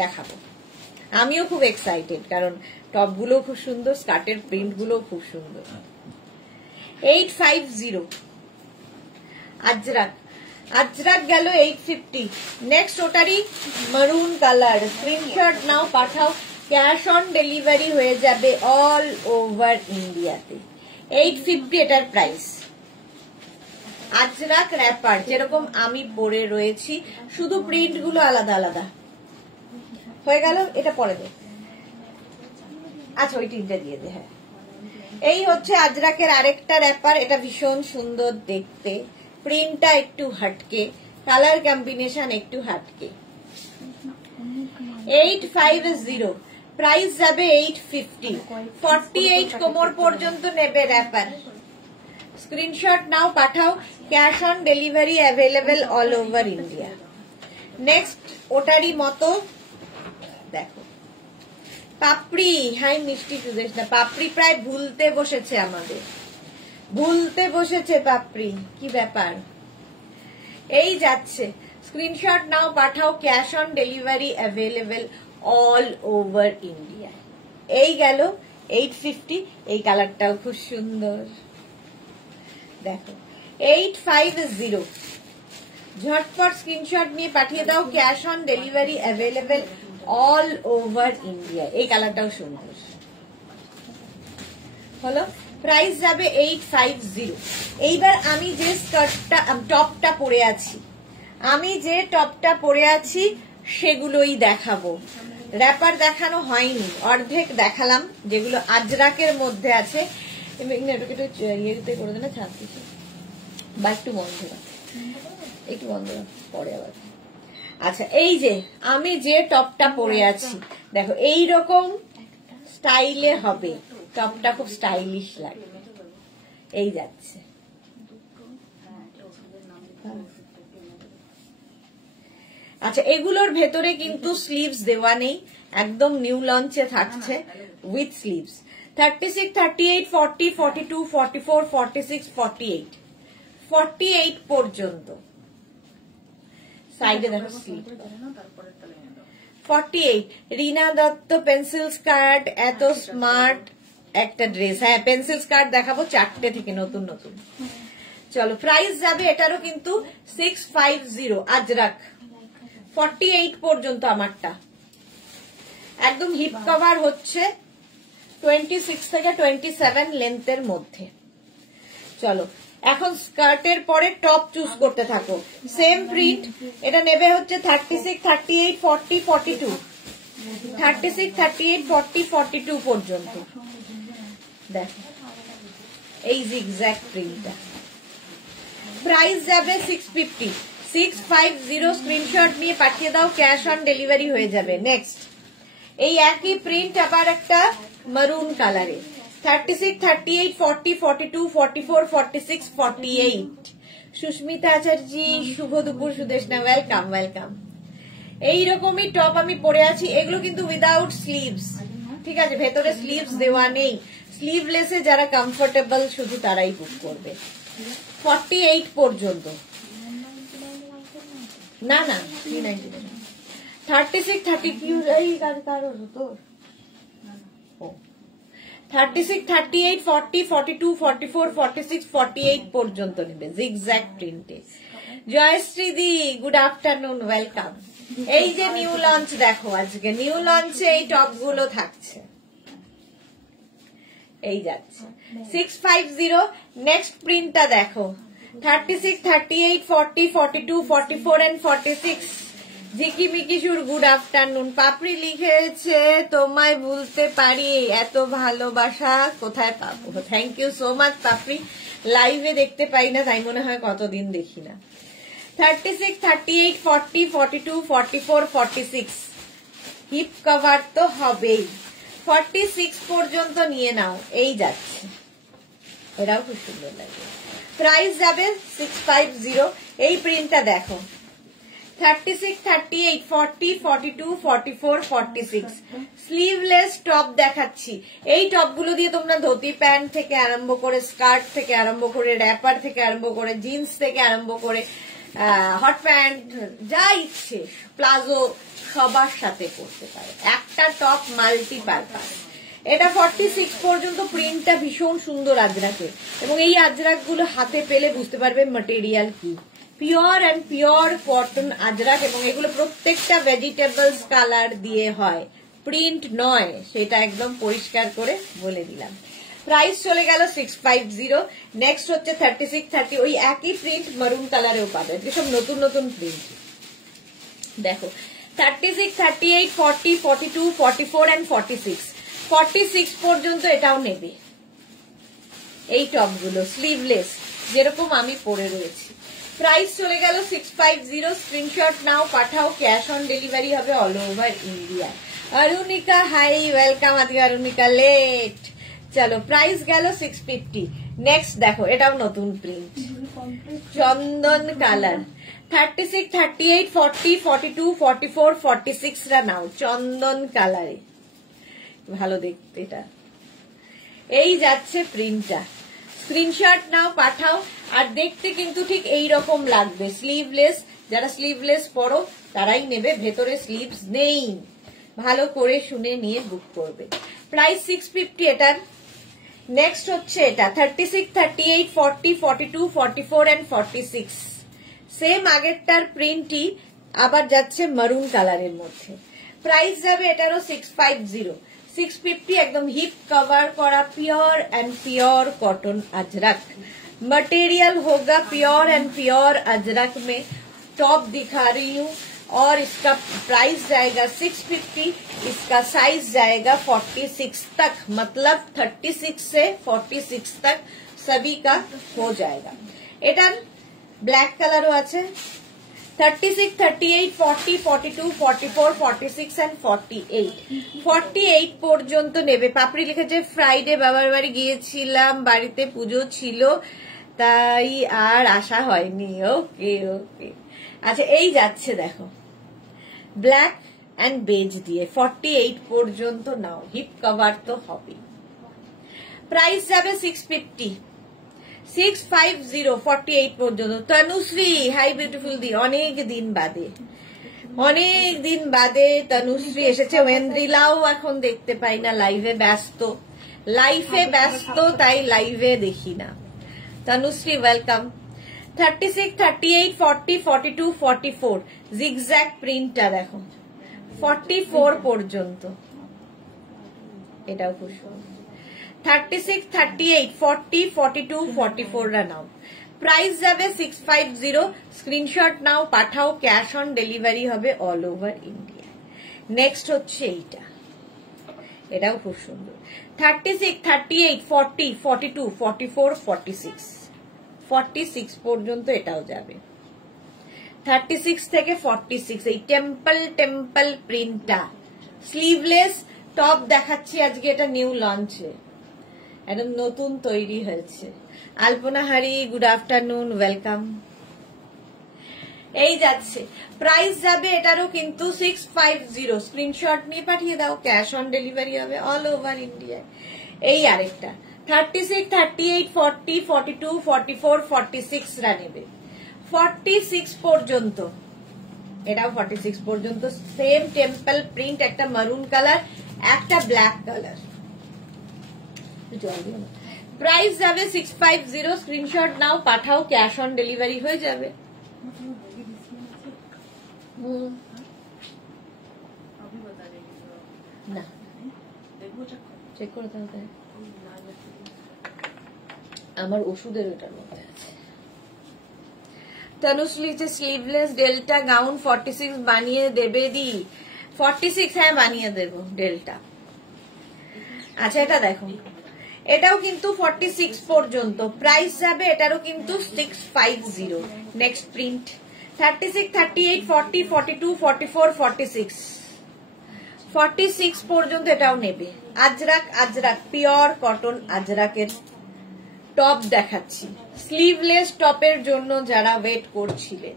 দেখাবো। আমিও খুব এক্সাইটেড, কারণ টপগুলো খুব সুন্দর, স্কার্টের প্রিন্ট গুলো খুব সুন্দর। 850 আজরাক, আজরাক গেল 850। নেক্সট ওটারই মারুন কালার। স্ক্রিনশট নাও পাঠাও, ক্যাশ অন ডেলিভারি হয়ে যাবে অল ওভার ইন্ডিয়াতে। 850 এটার প্রাইস। আজরাক র্যাপার যেরকম আমি পরে রয়েছি, শুধু প্রিন্ট গুলো আলাদা আলাদা হয়ে গেল। এটা পরে দে, আচ্ছা ওই তিনটা দিয়ে দে। হ্যাঁ, এই হচ্ছে আজরাকের আরেকটা র্যাপার। এটা ভীষণ সুন্দর দেখতে, প্রিন্টটা একটু হাটকে, কালার কম্বিনেশন একটু হাটকে। 850 প্রাইস যাবে 850 48 কোমর পর্যন্ত নেবে র্যাপার স্ক্রিনশট নাও পাঠাও cash on delivery available all over India next ওটারই মতো দেখো পাপড়ি হাই মিষ্টি সুদেশ না পাপড়ি প্রায় ভুলতে বসেছে আমাদের ভুলতে বসেছে পাপড়ি কি ব্যাপার এই যাচ্ছে স্ক্রিনশট নাও পাঠাও cash on delivery available all over India এই গেল 850 এই কালারটাও খুব সুন্দর দেখো 850 ঝটপট স্ক্রিনশট নিয়ে পাঠিয়ে দাও cash on delivery available all over India এই কালারটাও সুন্দর হলো প্রাইস যাবে 850 এইবার আমি যে স্কার্টটা টপটা পরে আছি সেগুলোই দেখাবো র্যাপার দেখানো হয়নি অর্ধেক দেখালাম যেগুলো আজরাকের মধ্যে আছে ইয়েতে করে দেনা ছাড়ছি বা একটু বন্ধ পরে আবার আচ্ছা এই যে আমি যে টপটা পরে আছি দেখো এই রকম স্টাইলে হবে টপটা খুব স্টাইলিশ লাগে এই যাচ্ছে আচ্ছা এগুলোর ভেতরে কিন্তু স্লিভস দেওয়া নেই একদম নিউ লঞ্চে থাকছে উইথ স্লিভস 36 38 40 42 44 46 48 48 পর্যন্ত সাইডে দেখো স্লিভ 48 রিনা দত্ত পেন্সিল স্কার্ট এত স্মার্ট একটা ড্রেস হ্যাঁ পেন্সিল স্কার্ট দেখাবো 4টে থেকে নতুন নতুন চলো প্রাইস যাবে এটারও কিন্তু 650 আজরাক 48 পর্যন্ত আমারটা একদম হিপ কভার হচ্ছে 26 থেকে 27 লেন্থের মধ্যে চলো এখন স্কার্টের পরে টপ চুজ করতে থাকো সেম প্রিন্ট এটা নেবে হচ্ছে 36 38 40 42 36 38 40 42 পর্যন্ত দেখো এই জিগজ্যাগ প্রিন্টটা প্রাইস যাবে 650 650 স্ক্রিনশট নিয়ে পাঠিয়ে দাও ক্যাশ অন ডেলিভারি হয়ে যাবে নেক্সট এই একই প্রিন্ট আবার একটা মারুন কালারে 36 38 40 42 44 46 48 সুস্মিতা আচার্যি শুভ দুপুর সুদেশনা ওয়েলকাম ওয়েলকাম এইরকমই টপ আমি পরে আছি এগুলো কিন্তু উইদাউট স্লিভস ঠিক আছে ভেতরে স্লিভস দেওয়া নেই স্লিভলেসে যারা কমফোর্টেবল শুধু তারাই বুক করবে 48 পর্যন্ত না না 36 32 এই কারণ তোর 36 38 40 42 44 46 48 পর্যন্ত নেবে জিগজ্যাগ প্রিন্টে জয়শ্রী দি গুড আফটারনুন ওয়েলকাম এই যে নিউ লঞ্চ দেখো আজকে নিউ লঞ্চে এই টপ গুলো থাকছে এই যাচ্ছে 650 নেক্সট প্রিন্টটা দেখো 36 38 40 42 44 and 46 জিকি মিকিশুর গুড আফটারনুন পাপড়ি লিখেছে তোমায় ভুলতে পারি এত ভালোবাসা কোথায় পাবো থ্যাংক ইউ সো মাচ পাপড়ি লাইভে দেখতে পাই না তাই মনে হয় কতদিন দেখি না 36 38 40 42 44 46 হিপ কভার তো হবেই 46 পর্যন্ত নিয়ে নাও এই যাচ্ছে এটাও খুব সুন্দর লাগে প্রাইস যাবে 650 এই প্রিন্টটা দেখো 36 38 40 42 44 46 স্লিভলেস টপ দেখাচ্ছি এই টপগুলো দিয়ে তোমরা ধুতি প্যান্ট থেকে আরম্ভ করে স্কার্ট থেকে আরম্ভ করে র্যাপার থেকে আরম্ভ করে জিন্স থেকে আরম্ভ করে হট প্যান্ট যা ইচ্ছে প্লাজো সবার সাথে করতে পারে একটা টপ মাল্টিপারপাস এটা 46 পর্যন্ত প্রিন্টটা ভীষণ সুন্দর আজরাকের এবং এই আজরাক গুলো হাতে পেলে বুঝতে পারবে ম্যাটেরিয়াল কি pure and pure cotton Ajrak এবং এগুলো প্রত্যেকটা ভেজিটেবলস কালার দিয়ে হয় প্রিন্ট নয় সেটা একদম পরিষ্কার করে বলে দিলাম প্রাইস চলে গেল 650 নেক্সট হচ্ছে 36 30 ওই একই প্রিন্ট মারুন কালারেও পাবে সব নতুন নতুন প্রিন্ট দেখো 36 38 40 42 44 and 46 পর্যন্ত এটাও নেবে এই টপগুলো স্লিভলেস যেরকম আমি পরে রয়েছি প্রাইস চলে গেল 650। স্ক্রিনশট নাও, পাঠাও, ক্যাশ অন ডেলিভারি হবে all over India. Arunika hi, welcome. আজকে অরুণিকা লেট। চলো, প্রাইস গেল 650। নেক্সট দেখো, এটাও নতুন প্রিন্ট, চন্দন কালার। 36, 38, 40, 42, 44, 46 রা নাও, চন্দন কালারে, ভালো দেখতে এটা। এই যাচ্ছে প্রিন্টটা, স্ক্রিনশট নাও, পাঠাও। আর দেখতে কিন্তু ঠিক এই রকম লাগবে, স্লিভলেস। যারা স্লিভলেস পরো তারাই নেবে, ভেতরে স্লিভস নেই। ভালো করে শুনে নিয়ে বুক করবে। প্রাইস 650 এটার। নেক্সট হচ্ছে এটা 36, 38, 40, 42, 44 and 46। সেম আগেরটার প্রিন্টই আবার যাচ্ছে মারুন কালারের মধ্যে। প্রাইস যাবে এটারও 650। 650 एकदम हिप कवर करा pure and pure cotton ajrak material होगा, प्योर एंड प्योर अजरक में टॉप दिखा रही हूँ। और इसका प्राइस जाएगा 650। इसका साइज जाएगा 46 तक, मतलब 36 से 46 तक सभी का हो जाएगा। एटार ब्लैक कलर আছে 36, 38, 40, 42, 44, 46 and 48। 48 পর্যন্ত নেবে। পাপড়ি লিখেছে ফ্রাইডে বাবার বাড়ি গিয়েছিলাম, বাড়িতে পুজো ছিল তাই আর আসা হয়নি। ওকে ওকে, আচ্ছা এই যাচ্ছে দেখো ব্ল্যাক এন্ড বেজ দিয়ে। 48 পর্যন্ত নাও, হিপ কভার তো হবে। প্রাইস যাবে 650। 650 48 পর্যন্ত। তনুশ্রী হাই বিউটিফুল দি, অনেক দিন বাদে তনুশ্রী এসেছে। ওয়েন্দ্রিলাও এখন দেখতে পাই না, লাইভে ব্যস্ত তাই লাইভে দেখি না। তনুশ্রী ওয়েলকাম। 36, 38, 40, 42, 44 জিগজ্যাগ প্রিন্টটা দেখো 44 পর্যন্ত। এটাও খুব সুন্দর। 36, 38, 40, 42, 44 রা নাও। প্রাইস যাবে 650। স্ক্রিনশট নাও, পাঠাও, ক্যাশ অন ডেলিভারি হবে অল ওভার ইন্ডিয়া। নেক্সট হচ্ছে এইটা, এটাও খুব সুন্দর। 36, 38, 40, 42, 44, 46 46 পর্যন্ত এটাও যাবে। 36 থেকে 46 এই টেম্পল প্রিন্টটা স্লিভলেস টপ দেখাচ্ছি আজকে। এটা নিউ লঞ্চে, একদম নতুন তৈরি হয়েছে। আলপনা হারি গুড আফটারনুন, ওয়েলকাম। এই যাচ্ছে, প্রাইস যাবে এটারও কিন্তু 650। স্ক্রিনশট নিয়ে পাঠিয়ে দাও, ক্যাশ অন ডেলিভারি হবে অল ওভার ইন্ডিয়ায়। এই আরেকটা 36, 38, 40, 42, 44, 46 রা নেবে। 46 পর্যন্ত, এটাও 46 পর্যন্ত। সেম টেম্পল প্রিন্ট, একটা মারুন কালার, একটা ব্ল্যাক কালার। প্রাইস যাবে 650। স্ক্রিনশট নাও, পাঠাও, ক্যাশ অন ডেলিভারি হয়ে যাবে। না চেক করে তাহলে আমার ওষুধের ওটার মধ্যে আছে। তনুশ্রী স্লিভলেস ডেল্টা গাউন 46 বানিয়ে দেবে দি। 46 হ্যাঁ বানিয়ে দেবো ডেল্টা। আচ্ছা এটা দেখো, এটাও কিন্তু 46 পর্যন্ত। প্রাইস যাবে এটারও কিন্তু 650। নেক্সট প্রিন্ট 36, 38, 40, 42, 44, 46 46 পর্যন্ত এটাও নেবে। আজরাক পিওর কটন আজরাকের টপ দেখাচ্ছি। স্লিভলেস টপের জন্য যারা ওয়েট করছিলেন,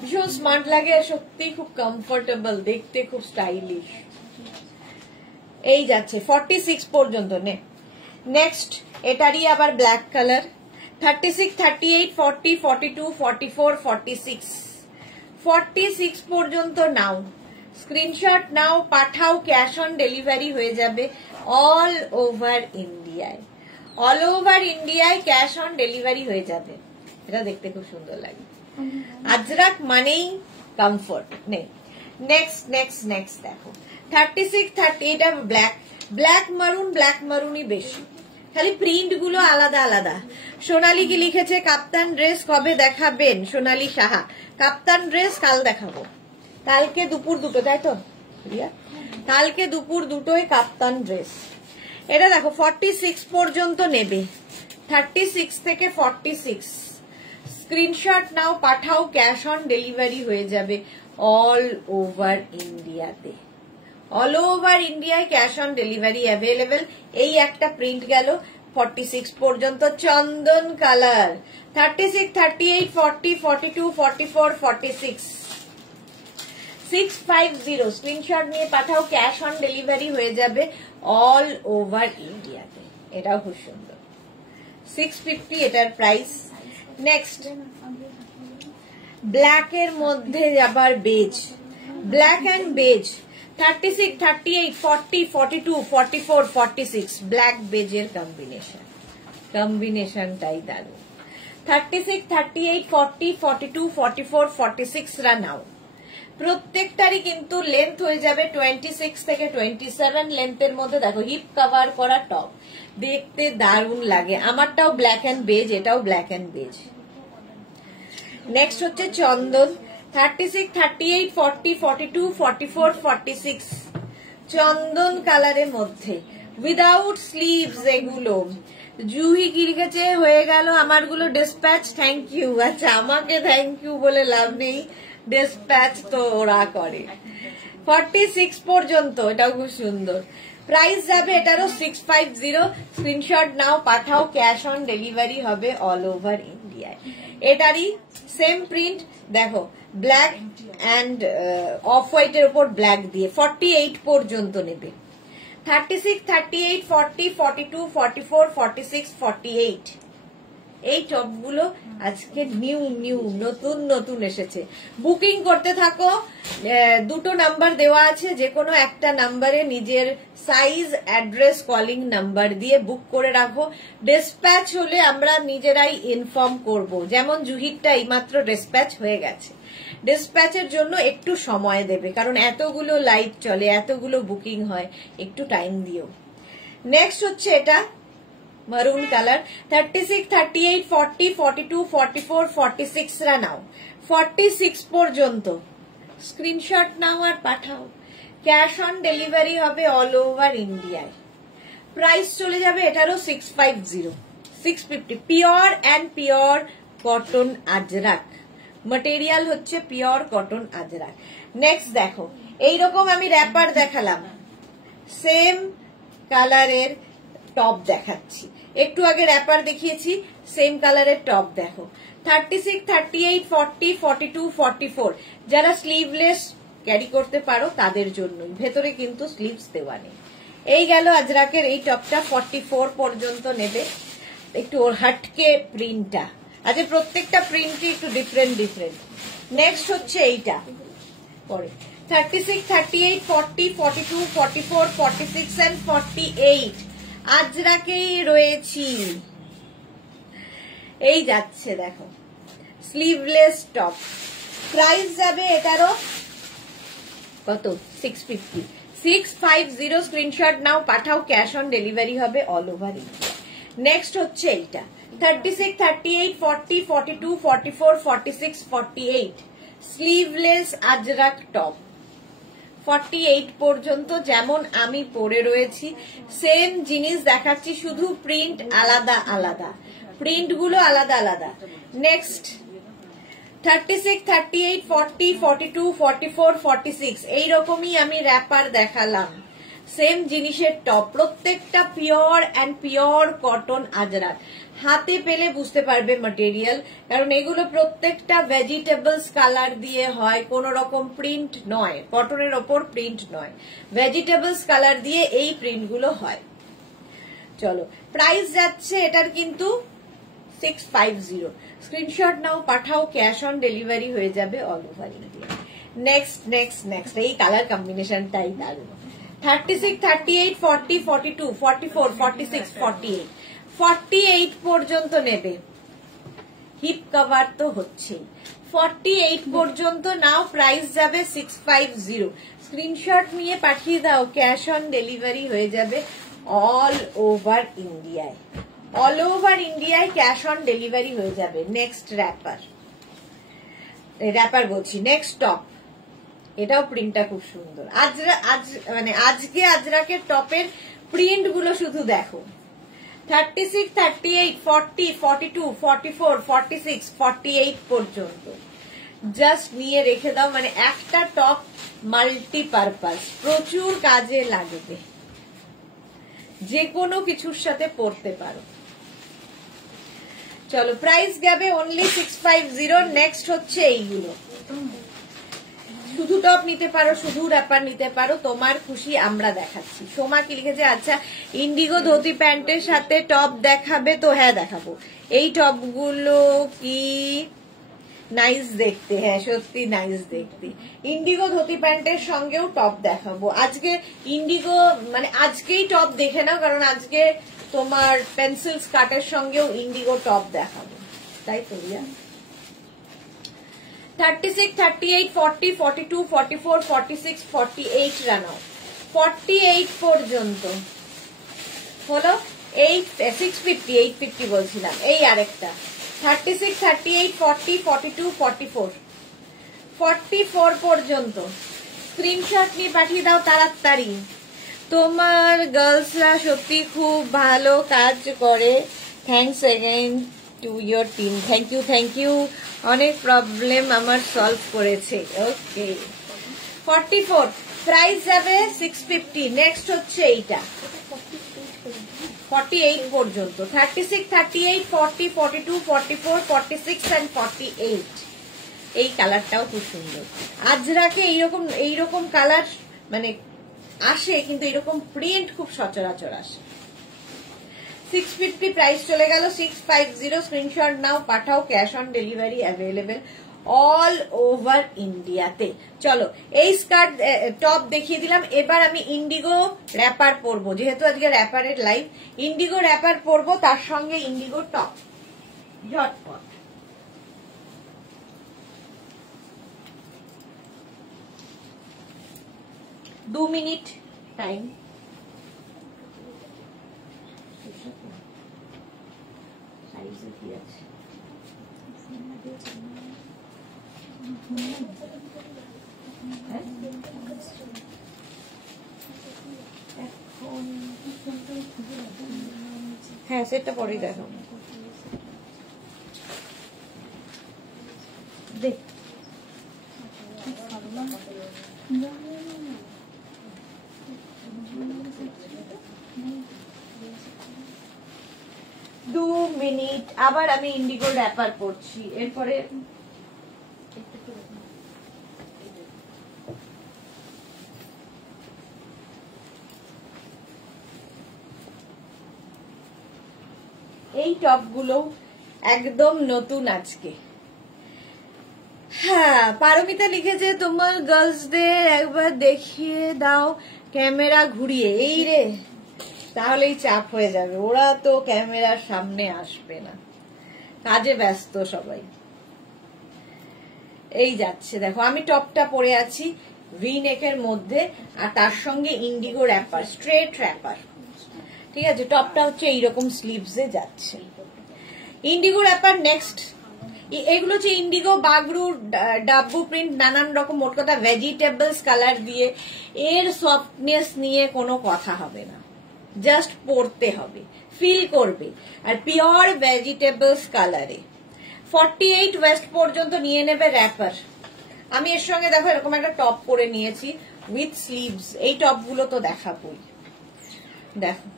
ভীষণ স্মার্ট লাগে, সত্যি খুব কমফোর্টেবল, দেখতে খুব স্টাইলিশ। এই যাচ্ছে 46 পর্যন্ত। নেক্সট এটারই আবার ব্ল্যাক কালার 36, 38, 40, 42, 44, 46 46 পর্যন্ত নাও। স্ক্রিনশট নাও, পাঠাও, ক্যাশ অন ডেলিভারি হয়ে যাবে অল ওভার ইন্ডিয়ায়। অল ওভার ইন্ডিয়ায় ক্যাশ অন ডেলিভারি হয়ে যাবে। এটা দেখতে খুব সুন্দর লাগে। আজরাক মানেই কমফোর্ট নেই। নেক্সট দেখো 36, 30 এটা ব্ল্যাক মারুনই বেশি, খালি প্রিন্ট গুলো আলাদা আলাদা। সোনালী কি লিখেছে কাপ্তান ড্রেস কবে দেখাবেন? সোনালী সাহা কাপ্তান ড্রেস কাল দেখাবো, কালকে দুপুর দুটো, তাই তো কালকে দুপুর দুটোয় কাপ্তান ড্রেস। এটা দেখো 46 পর্যন্ত নেবে, 36 থেকে 46 স্ক্রিনশট নাও, পাঠাও, ক্যাশ অন ডেলিভারি হয়ে যাবে অল ওভার ইন্ডিয়াতে। অল ওভার ইন্ডিয়ায় ক্যাশ অন ডেলিভারি অ্যাভেলেবেল। এই একটা প্রিন্ট গেল 46 পর্যন্ত, চন্দন কালার। 36, 38, 40, 42, 44, 46 650 স্ক্রিনশট নিয়ে পাঠাও, ক্যাশ অন ডেলিভারি হয়ে যাবে অল ওভার ইন্ডিয়াতে। এটাও খুব সুন্দর, 650 এটার প্রাইস। নেক্সট ব্ল্যাক এর মধ্যে আবার beige, black and beige 36, 38, 40, 42, 44, 46 black বেজের কম্বিনেশনটাই দারুণ। 36, 38, 40, 42, 44, 46 রা নাও। প্রত্যেকটারই কিন্তু লেন্থ হয়ে যাবে 26 থেকে 27 লেন্থের মধ্যে। দেখো হিপ কভার করা টপ, দেখতে দারুণ লাগে। আমারটাও ব্ল্যাক এন্ড বেজ, এটাও ব্ল্যাক এন্ড বেজ। নেক্সট হচ্ছে চন্দন 36, 38, 40, 42, 44, 46 চন্দন কালারের মধ্যে উইদাউট স্লিভস। এগুলো জুহি কি লিখেছে, হয়ে গেল আমারগুলো ডিসপ্যাচ। Thank you. আচ্ছা, আমাকে থ্যাংক ইউ বলে লাভ নেই, ডিসপ্যাচ তো ওরা করে। 46 পর্যন্ত, এটাও খুব সুন্দর। প্রাইস যাবে এটারও 650। স্ক্রিনশট নাও, পাঠাও, ক্যাশ অন ডেলিভারি হবে অল ওভার ইন্ডিয়ায়। এটারই সেম প্রিন্ট, দেখো ব্ল্যাক অ্যান্ড অফ হোয়াইটের উপর ব্ল্যাক দিয়ে 48 পর্যন্ত নেবে। 36, 38, 40, 42, 44, 46, 48 এই টপগুলো আজকে নিউ নতুন এসেছে। বুকিং করতে থাকো, দুটো নাম্বার দেওয়া আছে, যে কোনো একটা নাম্বারে নিজের সাইজ, অ্যাড্রেস, কলিং নাম্বার দিয়ে বুক করে রাখো। ডিসপ্যাচ হলে আমরা নিজেরাই ইনফর্ম করব। যেমন জুহিরটা এইমাত্র ডিসপ্যাচ হয়ে গেছে। ডিসপ্যাচের জন্য একটু সময় দেবে, কারণ এতগুলো লাইভ চলে, এতগুলো বুকিং হয়, একটু টাইম দিও। নেক্সট হচ্ছে এটা মারুন কালার 36, 38, 40, 42, 44, 46 রা নাও। 46 পর্যন্ত স্ক্রিনশট নাও আর পাঠাও, ক্যাশ অন ডেলিভারি হবে অল ওভার ইন্ডিয়ায়। প্রাইস চলে যাবে এটারও 650, 650 pure and pure cotton Ajrak. Material হচ্ছে পিওর কটন আজরাক। নেক্সট দেখো, এইরকম আমি র্যাপার দেখালাম, সেম কালারের টপ দেখাচ্ছি। একটু আগে র্যাপার দেখিয়েছি, সেম কালারের টপ দেখো। 36, 38, 40, 42, 44 যারা স্লিভলেস ক্যারি করতে পারো তাদের জন্যই, ভেতরে কিন্তু স্লিভস দেওয়া নেই। এই গেল আজরাকের এই টপটা, 44 পর্যন্ত নেবে। একটু ওর হাটকে প্রিন্টটা, আচ্ছা প্রত্যেকটা প্রিন্টই একটু ডিফারেন্ট। নেক্সট হচ্ছে এইটা পরে 36, 38, 40, 42, 44, 46 and 48 আজরাকেই রয়েছি। এই যাচ্ছে দেখো স্লিভলেস টপ। প্রাইস যাবে এটারও কত, 650, 650 স্ক্রিনশট নাও, পাঠাও, ক্যাশ অন ডেলিভারি হবে অল ওভার ইন্ডিয়া। নেক্সট হচ্ছে এইটা 36, 38, 40, 42, 44, 46, 48 স্লিভলেস আজরাক টপ। 48 পর্যন্ত যেমন আমি পরে রয়েছি সেম জিনিস দেখাচ্ছি, শুধু প্রিন্ট আলাদা আলাদা, প্রিন্টগুলো আলাদা আলাদা। নেক্সট 36, 38, 40, 42, 44, 46 এইরকমই আমি র্যাপার দেখালাম, সেম জিনিসের টপ, প্রত্যেকটা pure and pure cotton Ajrak. হাতে পেলে বুঝতে পারবে ম্যাটেরিয়াল, কারণ এগুলো প্রত্যেকটা ভেজিটেবলস কালার দিয়ে হয়, কোন রকম প্রিন্ট নয়, কটনের ওপর প্রিন্ট নয়, ভেজিটেবলস কালার দিয়ে এই প্রিন্টগুলো হয়। চলো প্রাইস যাচ্ছে এটার কিন্তু 650, স্ক্রিনশট নাও, পাঠাও, ক্যাশ অন ডেলিভারি হয়ে যাবে অল ওভার ইন্ডিয়া। নেক্সট এই কালার কম্বিনেশনটাই দারুণ। 36, 38, 40, 42, 44, 46, 48 48 পর্যন্ত নেবে। হিপ কভার তো হচ্ছেই, 48 পর্যন্ত নাও। প্রাইস যাবে 650, স্ক্রিনশট নিয়ে পাঠিয়ে দাও, ক্যাশ অন ডেলিভারি হয়ে যাবে অল ওভার ইন্ডিয়ায়। অল ওভার ইন্ডিয়ায় ক্যাশ অন ডেলিভারি হয়ে যাবে। নেক্সট র্যাপার বলছি, নেক্সট টপ, এটাও প্রিন্টটা খুব সুন্দর। আজকে আজরাকের টপের প্রিন্ট গুলো শুধু দেখো, 36, 38, 40, 42, 44, 46, 48 পর্যন্ত জাস্ট নিয়ে রেখে দাও। মানে একটা টপ মাল্টিপারপাস, প্রচুর কাজে লাগবে, যে কোনো কিছুর সাথে পরতে পারো। চলো, প্রাইস যাবে অনলি 650। নেক্সট হচ্ছে এইগুলো, শুধু টপ নিতে পারো, শুধু র্যাপার নিতে পারো, তোমার খুশি, আমরা দেখাচ্ছি। সোমা কি লিখেছে, আচ্ছা ইন্ডিগো ধুতি প্যান্টের সাথে টপ দেখাবে তো? হ্যাঁ দেখাবো। এই টপগুলো কি নাইস দেখতে, হ্যাঁ সত্যি নাইস দেখতে। ইন্ডিগো ধুতি প্যান্টের সঙ্গেও টপ দেখাবো আজকে। ইন্ডিগো মানে আজকেই টপ দেখে নাও, কারণ আজকে তোমার পেন্সিল স্কার্টের সঙ্গেও ইন্ডিগো টপ দেখাবো, তাই তো রিয়া? 36, 38, 40, 42, 44, 46, 48 রানাও, 48 পর্যন্ত হলো। 650, 850 বলছিলাম। এই আরেকটা 36, 38, 40, 42, 44, 44 পর্যন্ত স্ক্রিনশট নিয়ে পাঠিয়ে দাও তাড়াতাড়ি। তোমার গার্লসরা সত্যি খুব ভালো কাজ করে। Thanks again to your team. Thank you, thank you. অনেক প্রবলেম আমার সলভ করেছে। ওকে, 44 প্রাইস যাবে 650। নেক্সট হচ্ছে এইটা 48 পর্যন্ত। 36, 38, 40, 42, 44, 46 and 48। এই কালারটাও খুব সুন্দর। আজরাকে এইরকম কালার মানে আসে, কিন্তু এরকম প্রিন্ট খুব সচরাচর আসে। 650 প্রাইস চলে গেল 650। স্ক্রিনশট নাও, পাঠাও। Cash on delivery available all over ইন্ডিয়াতে। চলো, এই স্কার্ট টপ দেখিয়ে দিলাম। এবার আমি ইন্ডিগো র্যাপার পরবো, যেহেতু আজকে র্যাপারের লাইভ। ইন্ডিগো র্যাপার পরবো, তার সঙ্গে ইন্ডিগো টপ। ঝটপট 2 মিনিট টাইম। হ্যাঁ সেটা পরেই দেখো। দেখ 2 মিনিট। আবার আমি ইন্ডিগো র্যাপার পরছি। এরপরে এই টপগুলো একদম নতুন আজকে। হ্যাঁ, পারমিতা লিখেছে তোমার গার্লসদের একবার দেখিয়ে দাও ক্যামেরা ঘুরিয়ে। এই রে, তাহলেই চাপ হয়ে যাবে, ওরা তো ক্যামেরার সামনে আসবে না, কাজে ব্যস্ত সবাই। এই যাচ্ছে, দেখো আমি টপটা পরে আছি ভি নেকের মধ্যে, আর তার সঙ্গে ইন্ডিগো র্যাপার, স্ট্রেট র্যাপার। ঠিক আছে, টপটা হচ্ছে এইরকম স্লিভসে যাচ্ছে। Indigo wrapper next. এগুলো হচ্ছে ইন্ডিগো, বাগরু, ডাব্বু প্রিন্ট, নানান রকম, মোট কথা ভেজিটেবলস কালার দিয়ে। এর সফটনেস নিয়ে কোনো কথা হবে না, জাস্ট পরতে হবে, ফিল করবে। আর পিওর ভেজিটেবলস কালারে 48 ওয়েস্ট পর্যন্ত নিয়ে নেবে র্যাপার। আমি এর সঙ্গে দেখো এরকম একটা টপ পরে নিয়েছি উইথ স্লিভস। এই টপগুলো তো দেখাবই। দেখো,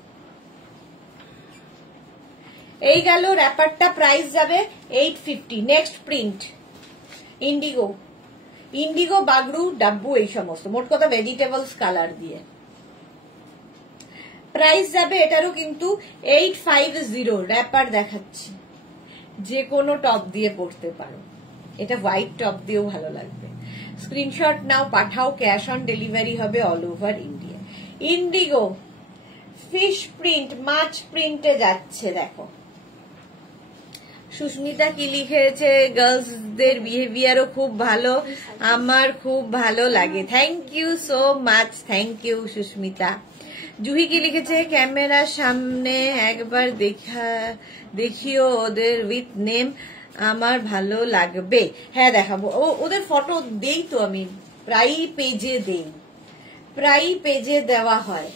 এই গেল র্যাপারটা। প্রাইস যাবে 850। Next print indigo, indigo, Bagru, Dabu, এই সমস্ত, মোট কথা ভেজিটেবলস কালার দিয়ে। প্রাইস যাবে এটারও কিন্তু 850। র্যাপার দেখাচ্ছি, যে কোনো টপ দিয়ে পরতে পারো। এটা হোয়াইট টপ দিয়েও ভালো লাগবে। স্ক্রিনশট নাও, পাঠাও। ক্যাশ অন ডেলিভারি হবে all over India. Indigo fish print, মাছ প্রিন্টে যাচ্ছে। দেখো সুস্মিতা কি লিখেছে, গার্লসদের বিহেভিয়ারও খুব ভালো, আমার খুব ভালো লাগে। Thank you so much, thank you Susmita. Juhi কি লিখেছে, ক্যামেরার সামনে একবার দেখিও ওদের উইথ নেম, আমার ভালো লাগবে। হ্যাঁ দেখাবো, ওদের ফটো দেই তো, আমি প্রায়ই পেজে দেই, প্রায়ই পেজে দেওয়া হয়।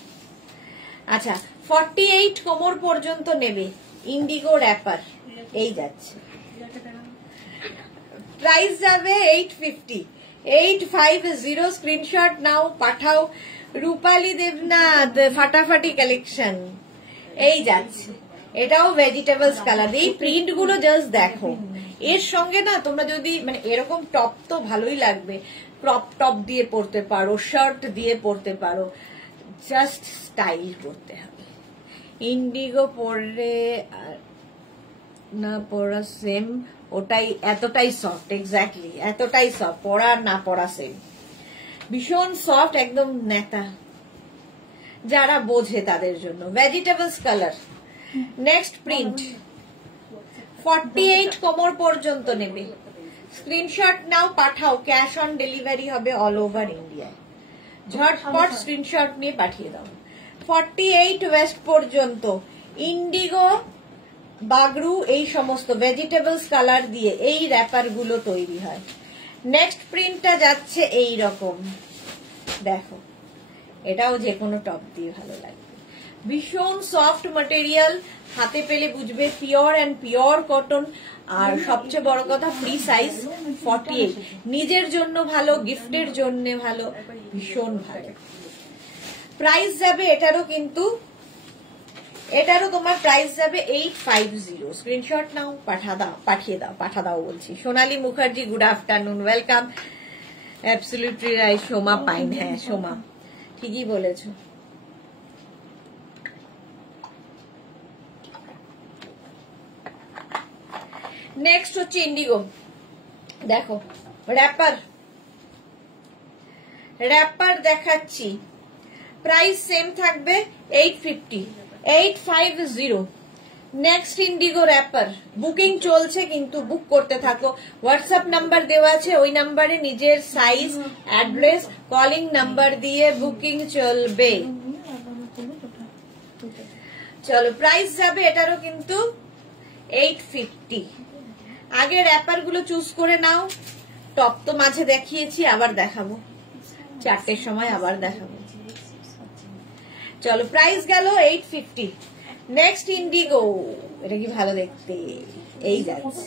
আচ্ছা 48 কোমর পর্যন্ত নেবে, ইন্ডিগো র্যাপার, এই যাচ্ছে। প্রাইস যাবে 850, 850। স্ক্রিনশট নাও, পাঠাও। রূপালী দেবনাথ ফাটাফাটি কালেকশন, এই যাচ্ছে। এটাও ভেজিটেবলস কালার। এই প্রিন্ট গুলো জাস্ট দেখো। এর সঙ্গে না তোমরা যদি মানে এরকম টপ তো ভালোই লাগবে, ক্রপ টপ দিয়ে পরতে পারো, শার্ট দিয়ে পরতে পারো, জাস্ট স্টাইল করতে হবে। ইন্ডিগো পরে না পরা সেম, ওটাই এতটাই সফট, এক্স্যাক্টলি এতটাই সফট, পরা না পরা সেম, ভীষণ সফট, একদম নেতা, যারা বোঝে তাদের জন্য। Vegetables colour. নেক্সট প্রিন্ট 48 কোমর পর্যন্ত নেবে, স্ক্রিনশট নাও, পাঠাও। ক্যাশ অন ডেলিভারি হবে অল ওভার ইন্ডিয়ায়। ঝটপট স্ক্রিনশট নিয়ে পাঠিয়ে দাও। 48 ওয়েস্ট পর্যন্ত ইন্ডিগো, বাগরু, এই সমস্ত ভেজিটেবলস কালার দিয়ে এই র্যাপার গুলো তৈরি হয়। নেক্সট প্রিন্টটা যাচ্ছে এই রকম, দেখো, এটাও যে কোনো টপ দিয়ে ভালো লাগবে। ভীষণ সফট ম্যাটেরিয়াল, হাতে পেলে বুঝবে, পিওর অ্যান্ড পিওর কটন। আর সবচেয়ে বড় কথা ফ্রি সাইজ 48, নিজের জন্য ভালো, গিফটের জন্য ভালো, ভীষণ ভালো। প্রাইস যাবে এটারও, কিন্তু এটারও তোমার প্রাইস যাবে 850। স্ক্রিনশট নাও, পাঠিয়ে দাও বলছি। Sonali Mukherjee, good afternoon, welcome. Absolutely right, Soma Pain, হ্যাঁ সোমা ঠিকই বলেছো। নেক্সট হচ্ছে ইন্ডিগো, দেখো র্যাপার দেখাচ্ছি। প্রাইস সেম থাকবে 850। নেক্সট ইন্ডিগো র্যাপার, বুকিং চলছে, কিন্তু বুক করতে থাকো। হোয়াটসঅ্যাপ নাম্বার দেওয়া আছে, ওই নাম্বারে নিজের সাইজ, অ্যাড্রেস, কলিং নাম্বার দিয়ে বুকিং চলবে। চলো, প্রাইস যাবে এটারও কিন্তু 850। আগে র্যাপার গুলো চুজ করে নাও। টপ তো মাঝে দেখিয়েছি, আবার দেখাবো, 4টের সময় আবার দেখাবো। চলো, প্রাইস গেল 850। নেক্সট ইন্ডিগো, এটা কি ভালো দেখতে, এই যাচ্ছে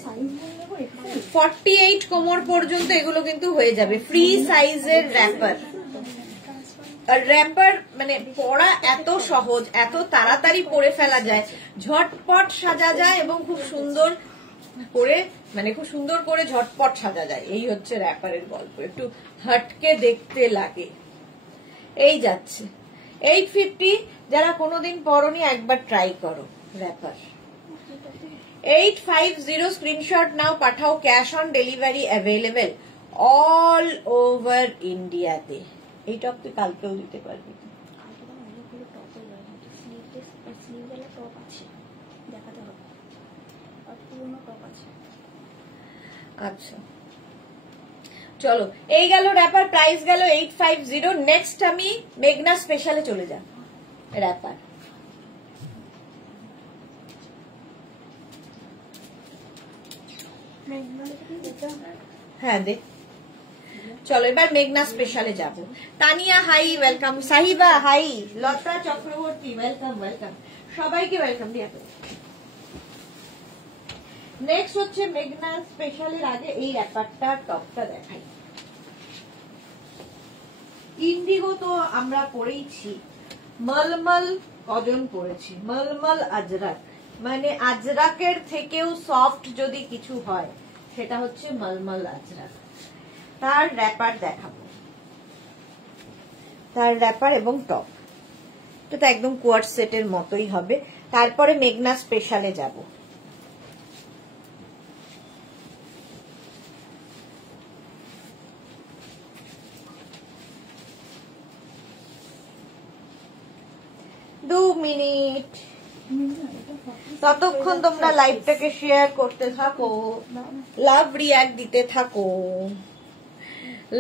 48 কোমর পর্যন্ত এগুলো কিন্তু হয়ে যাবে। ফ্রি সাইজের র্যাপার, আর র্যাপার মানে পরা এত সহজ, এত তাড়াতাড়ি পরে ফেলা যায়, ঝটপট সাজা যায় এবং খুব সুন্দর করে, মানে খুব সুন্দর করে ঝটপট সাজা যায়। এই হচ্ছে র্যাপারের গল্প, একটু হটকে দেখতে লাগে। এই যাচ্ছে 850। যারা কোনোদিন পরনি একবার ট্রাই করো র্যাপার। 850 স্ক্রিনশট নাও, পাঠাও। Cash on delivery available all over ইন্ডিয়াতে। এই টপ তুই কালকেও দিতে পারবি। আচ্ছা চলো, এই গেল র্যাপার, প্রাইস গেল 850। নেক্সট আমি মেঘনা স্পেশালে চলে যাব। র্যাপার হ্যাঁ দেখ। চলো এবার মেঘনা স্পেশালে যাব। Tania hi, welcome. Sahiba hi, Lata Chakraborty welcome, সবাইকে ওয়েলকাম দিয়া। নেক্সট হচ্ছে মেঘনা স্পেশালের আগে এই র্যাপারটা, টপটা দেখাই। ইন্ডিগো তো আমরা পরেইছি, মলমল কজন পরেছি, মলমল আজরাক, মানে আজরাকের থেকেও সফট যদি কিছু হয় সেটা হচ্ছে মলমল আজরাক। তার র্যাপার দেখাবো, তার র্যাপার এবং টপ, এটা একদম কোয়ার্ট সেটের মতোই হবে। তারপরে মেঘনা স্পেশালে যাব। দু মিনিট, ততক্ষণ তোমরা লাইভটাকে শেয়ার করতে থাকো, লাভ রিয়াক্ট দিতে থাকো।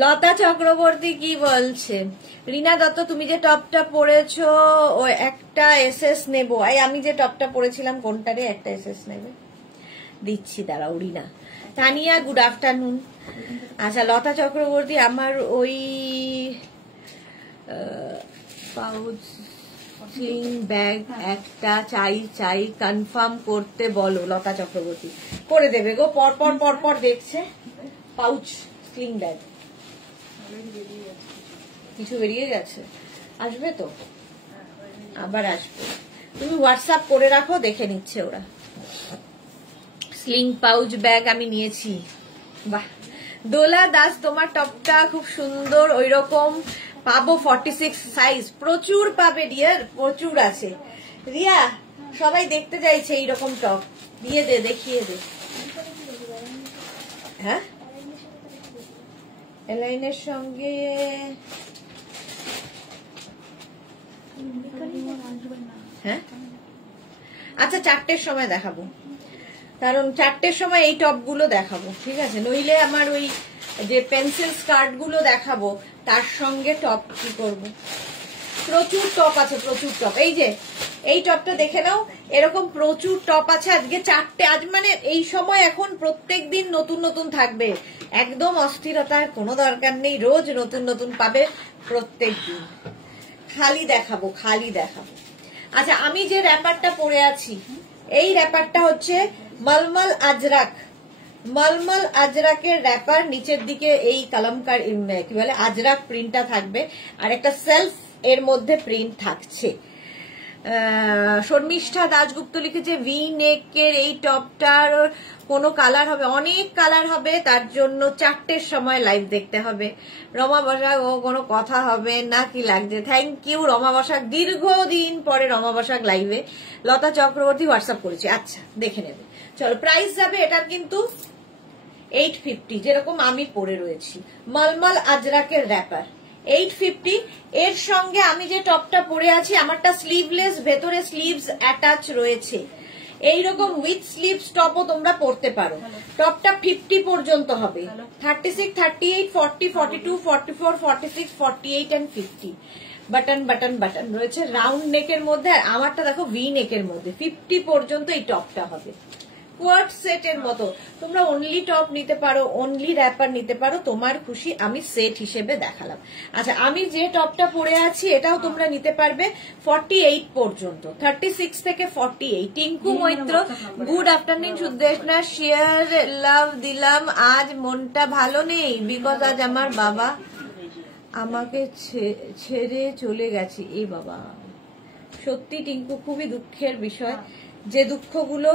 লতা চক্রবর্তী কি বলছে? রিনা দত্ত, তুমি যে টপটা পরেছো ও একটা এসএস নেবো। আমি যে টপটা পরেছিলাম কোনটারে, একটা এসএস নেবে, দিচ্ছি দাঁড়াও। রিনা, তানিয়া গুড আফটারনুন। আচ্ছা লতা চক্রবর্তী, আমার ওই পাউচ স্লিং ব্যাগ একটা চাই কনফার্ম করতে বলো লতা চক্রবর্তী। করে দেবে গো, পর দেখছে। পাউচ স্লিং ব্যাগ কিছু বেরিয়ে গেছে, আসবে তো, আবার আসবে। তুমি হোয়াটসঅ্যাপ করে রাখো, দেখে নিচ্ছে ওরা। স্লিং পাউচ ব্যাগ আমি নিয়েছি। বাহ দোলা দাস, তোমার টপটা খুব সুন্দর, ওই রকম পাবো 46 সাইজ, প্রচুর পাবে ডিয়ার, প্রচুর আছে। রিয়া সবাই দেখতে চাইছে এইরকম টপ, দিয়ে দে, দেখিয়ে দে। হ্যাঁ এলাইনের সঙ্গে হ্যাঁ আচ্ছা 4টের সময় দেখাবো, কারণ 4টের সময় এই টপ গুলো দেখাবো, ঠিক আছে? নইলে আমার ওই যে পেন্সিল স্কার্ট গুলো দেখাবো তার সঙ্গে টপ কি করব। প্রচুর টপ আছে, প্রচুর টপ। এই যে এই টপটা দেখে নাও, এরকম প্রচুর টপ আছে। আজকে 4টে, আজ মানে এই সময় এখন প্রত্যেক দিন নতুন নতুন থাকবে, একদম অস্থিরতার কোনো দরকার নেই, রোজ নতুন নতুন পাবে প্রত্যেক দিন। খালি দেখাবো। আচ্ছা আমি যে র্যাপারটা পরে আছি, এই র্যাপারটা হচ্ছে মলমল আজরাক, মলমল আজরাকের র্যাপার। নিচের দিকে এই কলমকার কি বলে আজরাক প্রিন্টটা থাকবে, আর একটা সেলফ এর মধ্যে প্রিন্ট থাকছে। শর্মিষ্ঠা দাশগুপ্ত লিখেছে ভি নেকের এই টপটার কোনো কালার হবে, অনেক কালার হবে, তার জন্য 4টের সময় লাইভ দেখতে হবে। রমা বসাক, ও কোনো কথা হবে না, কি লাগছে? থ্যাংক ইউ রমা বসাক, দীর্ঘদিন পরে রমা বসাক লাইভে। লতা চক্রবর্তী হোয়াটসঅ্যাপ করেছে, আচ্ছা দেখে নেবে। চলো প্রাইস যাবে এটার কিন্তু 850, যেরকম আমি পরে রয়েছি। মলমল আজরাকের র্যাপার 850। এর সঙ্গে আমি যে টপটা পরে আছি, আমারটা স্লিভলেস, ভেতরে স্লিভস অ্যাটাচ রয়েছে। এইরকম উইথ স্লিভস টপও তোমরা পরতে পারো। টপটা 50 পর্যন্ত হবে, 36, 38, 40, 42, 44, 46, 48 and 50। বাটন রয়েছে রাউন্ড নেকের মধ্যে, আর আমারটা দেখো ভি নেকের মধ্যে। 50 পর্যন্ত এই টপটা হবে, কোয়ার্ট সেটের মতো। তোমরা অনলি টপ নিতে পারো, অনলি র্যাপার নিতে পারো, তোমার খুশি। আমি সেট হিসেবে দেখালাম। আচ্ছা আমি যে টপটা পরে আছি এটাও তোমরা নিতে পারবে 48 পর্যন্ত, 36 থেকে 48। Tinku Maitra, good afternoon Sudeshna, share love দিলাম। আজ মনটা ভালো নেই, বিকজ আজ আমার বাবা আমাকে ছেড়ে চলে গেছে। এই বাবা, সত্যি টিঙ্কু খুবই দুঃখের বিষয়, যে দুঃখগুলো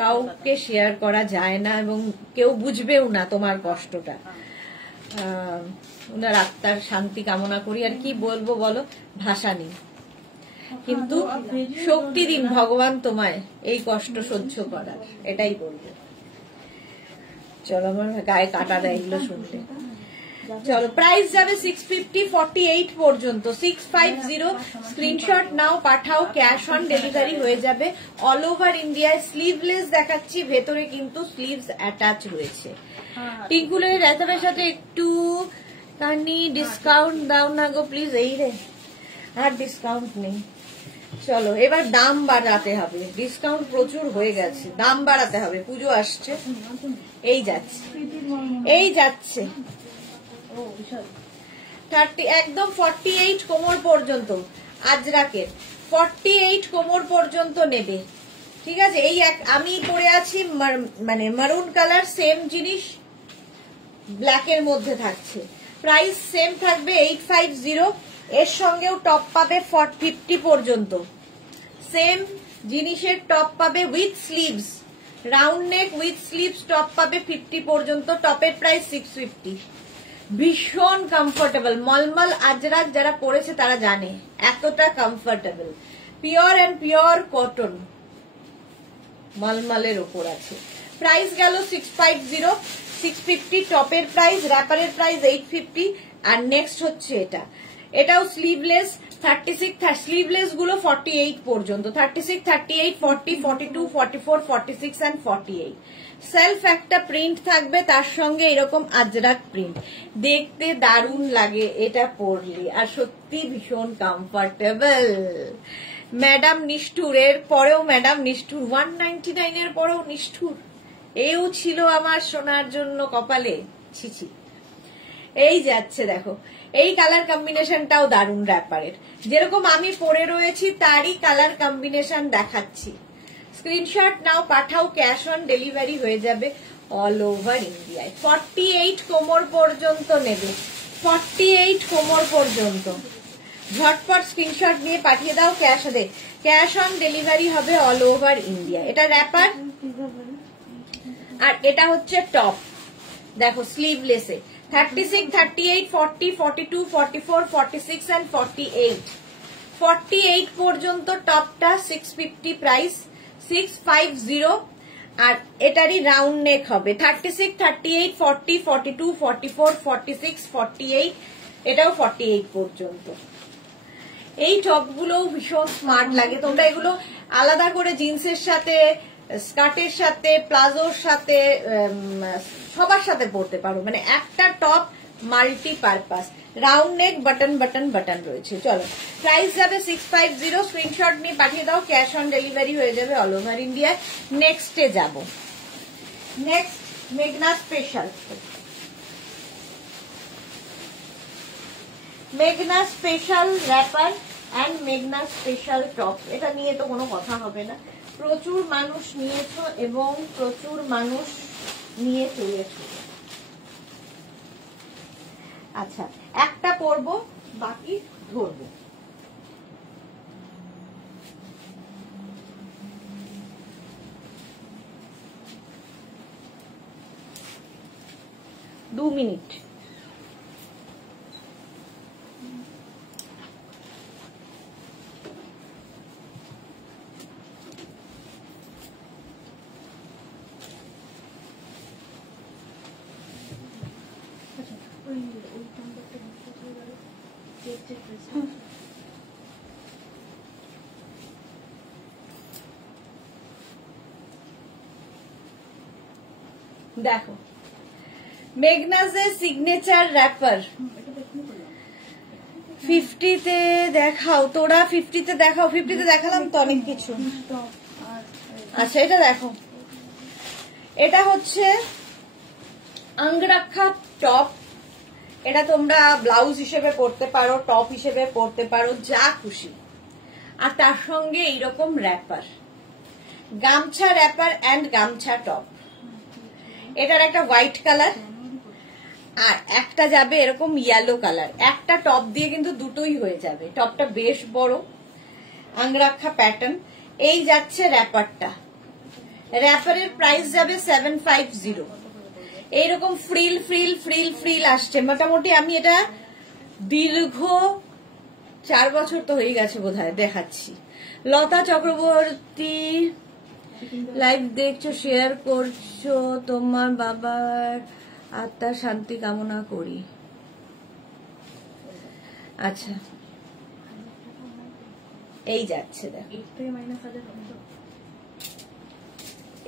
কাউকে শেয়ার করা যায় না এবং কেউ বুঝবেও না তোমার কষ্টটা। ওনার আত্মার শান্তি কামনা করি, আর কি বলবো বলো, ভাষা নেই। কিন্তু শক্তি দিন ভগবান তোমায় এই কষ্ট সহ্য করার, এটাই বলবো। চলো আমার গায়ে কাটা দেয় এগুলো শুনলে। চলো প্রাইস যাবে 650, 48 পর্যন্ত, 650। স্ক্রিনশট নাও, পাঠাও, ক্যাশ অন ডেলিভারি হয়ে যাবে অল ওভার ইন্ডিয়ায়। স্লিভলেস দেখাচ্ছি, ভেতরে কিন্তু স্লিভস অ্যাটাচ রয়েছে। টিঙ্কুলের র্যাপারের সাথে একটু কানি ডিসকাউন্ট দাও না গো প্লিজ। এই রে, আর ডিসকাউন্ট নেই। চলো এবার দাম বাড়াতে হবে, ডিসকাউন্ট প্রচুর হয়ে গেছে, দাম বাড়াতে হবে, পুজো আসছে। এই যাচ্ছে 30, একদম 48 কোমর পর্যন্ত আজরাকের, 48 কোমর পর্যন্ত নেবে, ঠিক আছে? এই আমি পরে আছি মানে মারুন কালার, সেম জিনিস ব্ল্যাকের মধ্যে থাকছে। প্রাইস সেম থাকবে 850। এর সঙ্গেও টপ পাবে 50 পর্যন্ত, সেম জিনিসের টপ পাবে with sleeves, round neck with sleeves top পাবে 50 পর্যন্ত। টপের প্রাইস 650। ভীষণ কমফোর্টেবল, মলমল আজরাক যারা পরেছে তারা জানে এতটা comfortable. Pure and pure cotton মলমলের ওপর আছে। প্রাইস গেল 650, 650 টপের প্রাইস, র্যাপারের প্রাইস 850। আর নেক্সট হচ্ছে এটাও স্লিভলেস, 36, স্লিভলেস গুলো 48 পর্যন্ত, 36, 38, 40, 42, 44, 46 and 48। সেলফ একটা প্রিন্ট থাকবে, তার সঙ্গে এরকম আজরাক প্রিন্ট, দেখতে দারুণ লাগে এটা পরলে, আর সত্যি ভীষণ কমফোর্টেবল। ম্যাডাম নিষ্ঠুর, এর পরেও ম্যাডাম নিষ্ঠুর, 199 এর পরেও নিষ্ঠুর, এও ছিল আমার সোনার জন্য কপালে, ছিছি। এই যাচ্ছে দেখো, এই কালার কম্বিনেশনটাও দারুণ র্যাপারের, যেরকম আমি পরে রয়েছি তারই কালার কম্বিনেশন দেখাচ্ছি। স্ক্রিনশট নাও, পাঠাও, ক্যাশ অন ডেলিভারি হয়ে যাবে অল ওভার ইন্ডিয়ায়। 48 কোমর পর্যন্ত নেবে, 48 কোমর পর্যন্ত। ঝটপট স্ক্রিনশট নিয়ে পাঠিয়ে দাও, ক্যাশ অন ডেলিভারি হবে অল ওভার ইন্ডিয়া। এটা র্যাপার আর এটা হচ্ছে টপ। দেখো স্লিভলেসে 36, 38, 40, 42, 44, 46 and 48। 48 পর্যন্ত টপটা 650 প্রাইস, 650। আর এটারই রাউন্ড নেক হবে 36, 38, 40, 42, 44, 46, 48, এটাও 48 পর্যন্ত। এই টপগুলো ভীষণ স্মার্ট লাগে, তোমরা এগুলো আলাদা করে জিন্সের সাথে, স্কার্টের সাথে, প্লাজোর সাথে, সবার সাথে পরতে পারো। মানে একটা top multi purpose, round neck, button button button রয়েছে। চলো, প্রাইস যাবে 650। স্ক্রিনশট নিয়ে পাঠিয়ে দাও, ক্যাশ অন ডেলিভারি হয়ে যাবে অল ওভার ইন্ডিয়ায়। নেক্সটে যাব, নেক্সট মেঘনা স্পেশাল। মেঘনা স্পেশাল র্যাপার অ্যান্ড মেঘনা স্পেশাল টপ। এটা নিয়ে তো কোনো কথা হবে না, প্রচুর মানুষ নিয়েছো এবং প্রচুর মানুষ নিয়ে চলেছো। আচ্ছা, একটা পরবো, বাকি ধরবো। দু মিনিট। দেখো মেঘনাজের সিগনেচার র্যাপার 50-তে দেখাও, তোরা 50-তে দেখাও। 50-তে দেখালাম তো অনেক কিছু। আচ্ছা, এটা দেখো, এটা হচ্ছে আঙ্গরাক্ষা টপ। এটা তোমরা ব্লাউজ হিসেবে পরতে পারো, টপ হিসেবে পরতে পারো, যা খুশি। আর তার সঙ্গে এইরকম র্যাপার, গামছা র্যাপার অ্যান্ড গামছা টপ। এটার একটা হোয়াইট কালার আর একটা যাবে এরকম ইয়েলো কালার। একটা টপ দিয়ে কিন্তু দুটোই হয়ে যাবে। টপটা বেশ বড়, আঙ্গরাক্ষা প্যাটার্ন। এই যাচ্ছে র্যাপারটা, র্যাপারের প্রাইস যাবে 750। এইরকম ফ্রিল ফ্রিল ফ্রিল ফ্রিল আসছে মোটামুটি। আমি এটা দীর্ঘ 4 বছর তো হয়ে গেছে বোধহয় দেখাচ্ছি। লতা চক্রবর্তী লাইভ দেখছো, শেয়ার করছো, তোমার বাবার আত্মার শান্তি কামনা করি। আচ্ছা, এই যাচ্ছে, দেখো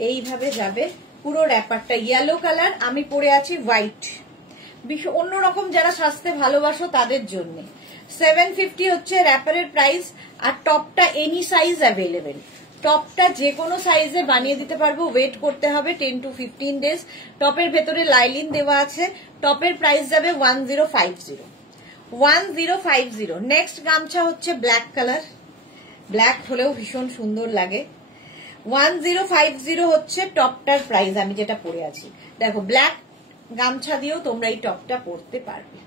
এইভাবে যাবে পুরো র্যাপারটা। ইয়েলো কালার, আমি পরে আছি হোয়াইট। অন্যরকম যারা সাজতে ভালোবাসো তাদের জন্য 750 হচ্ছে র্যাপারের প্রাইস। আর টপটা এনি সাইজ অ্যাভেলেবেল, টপটা যে কোনো সাইজে বানিয়ে দিতে পারবো। ওয়েট করতে হবে 10 to 15 ডেজ। টপের ভেতরে লাইলিন দেওয়া আছে। টপের প্রাইস যাবে 1050, 1050। নেক্সট গামছা হচ্ছে ব্ল্যাক কালার, ব্ল্যাক হলেও ভীষণ সুন্দর লাগে। 1050 হচ্ছে টপটার প্রাইস, আমি যেটা পরে আছি। দেখো ব্ল্যাক গামছা দিয়েও তোমরা এই টপটা পরতে পারবে।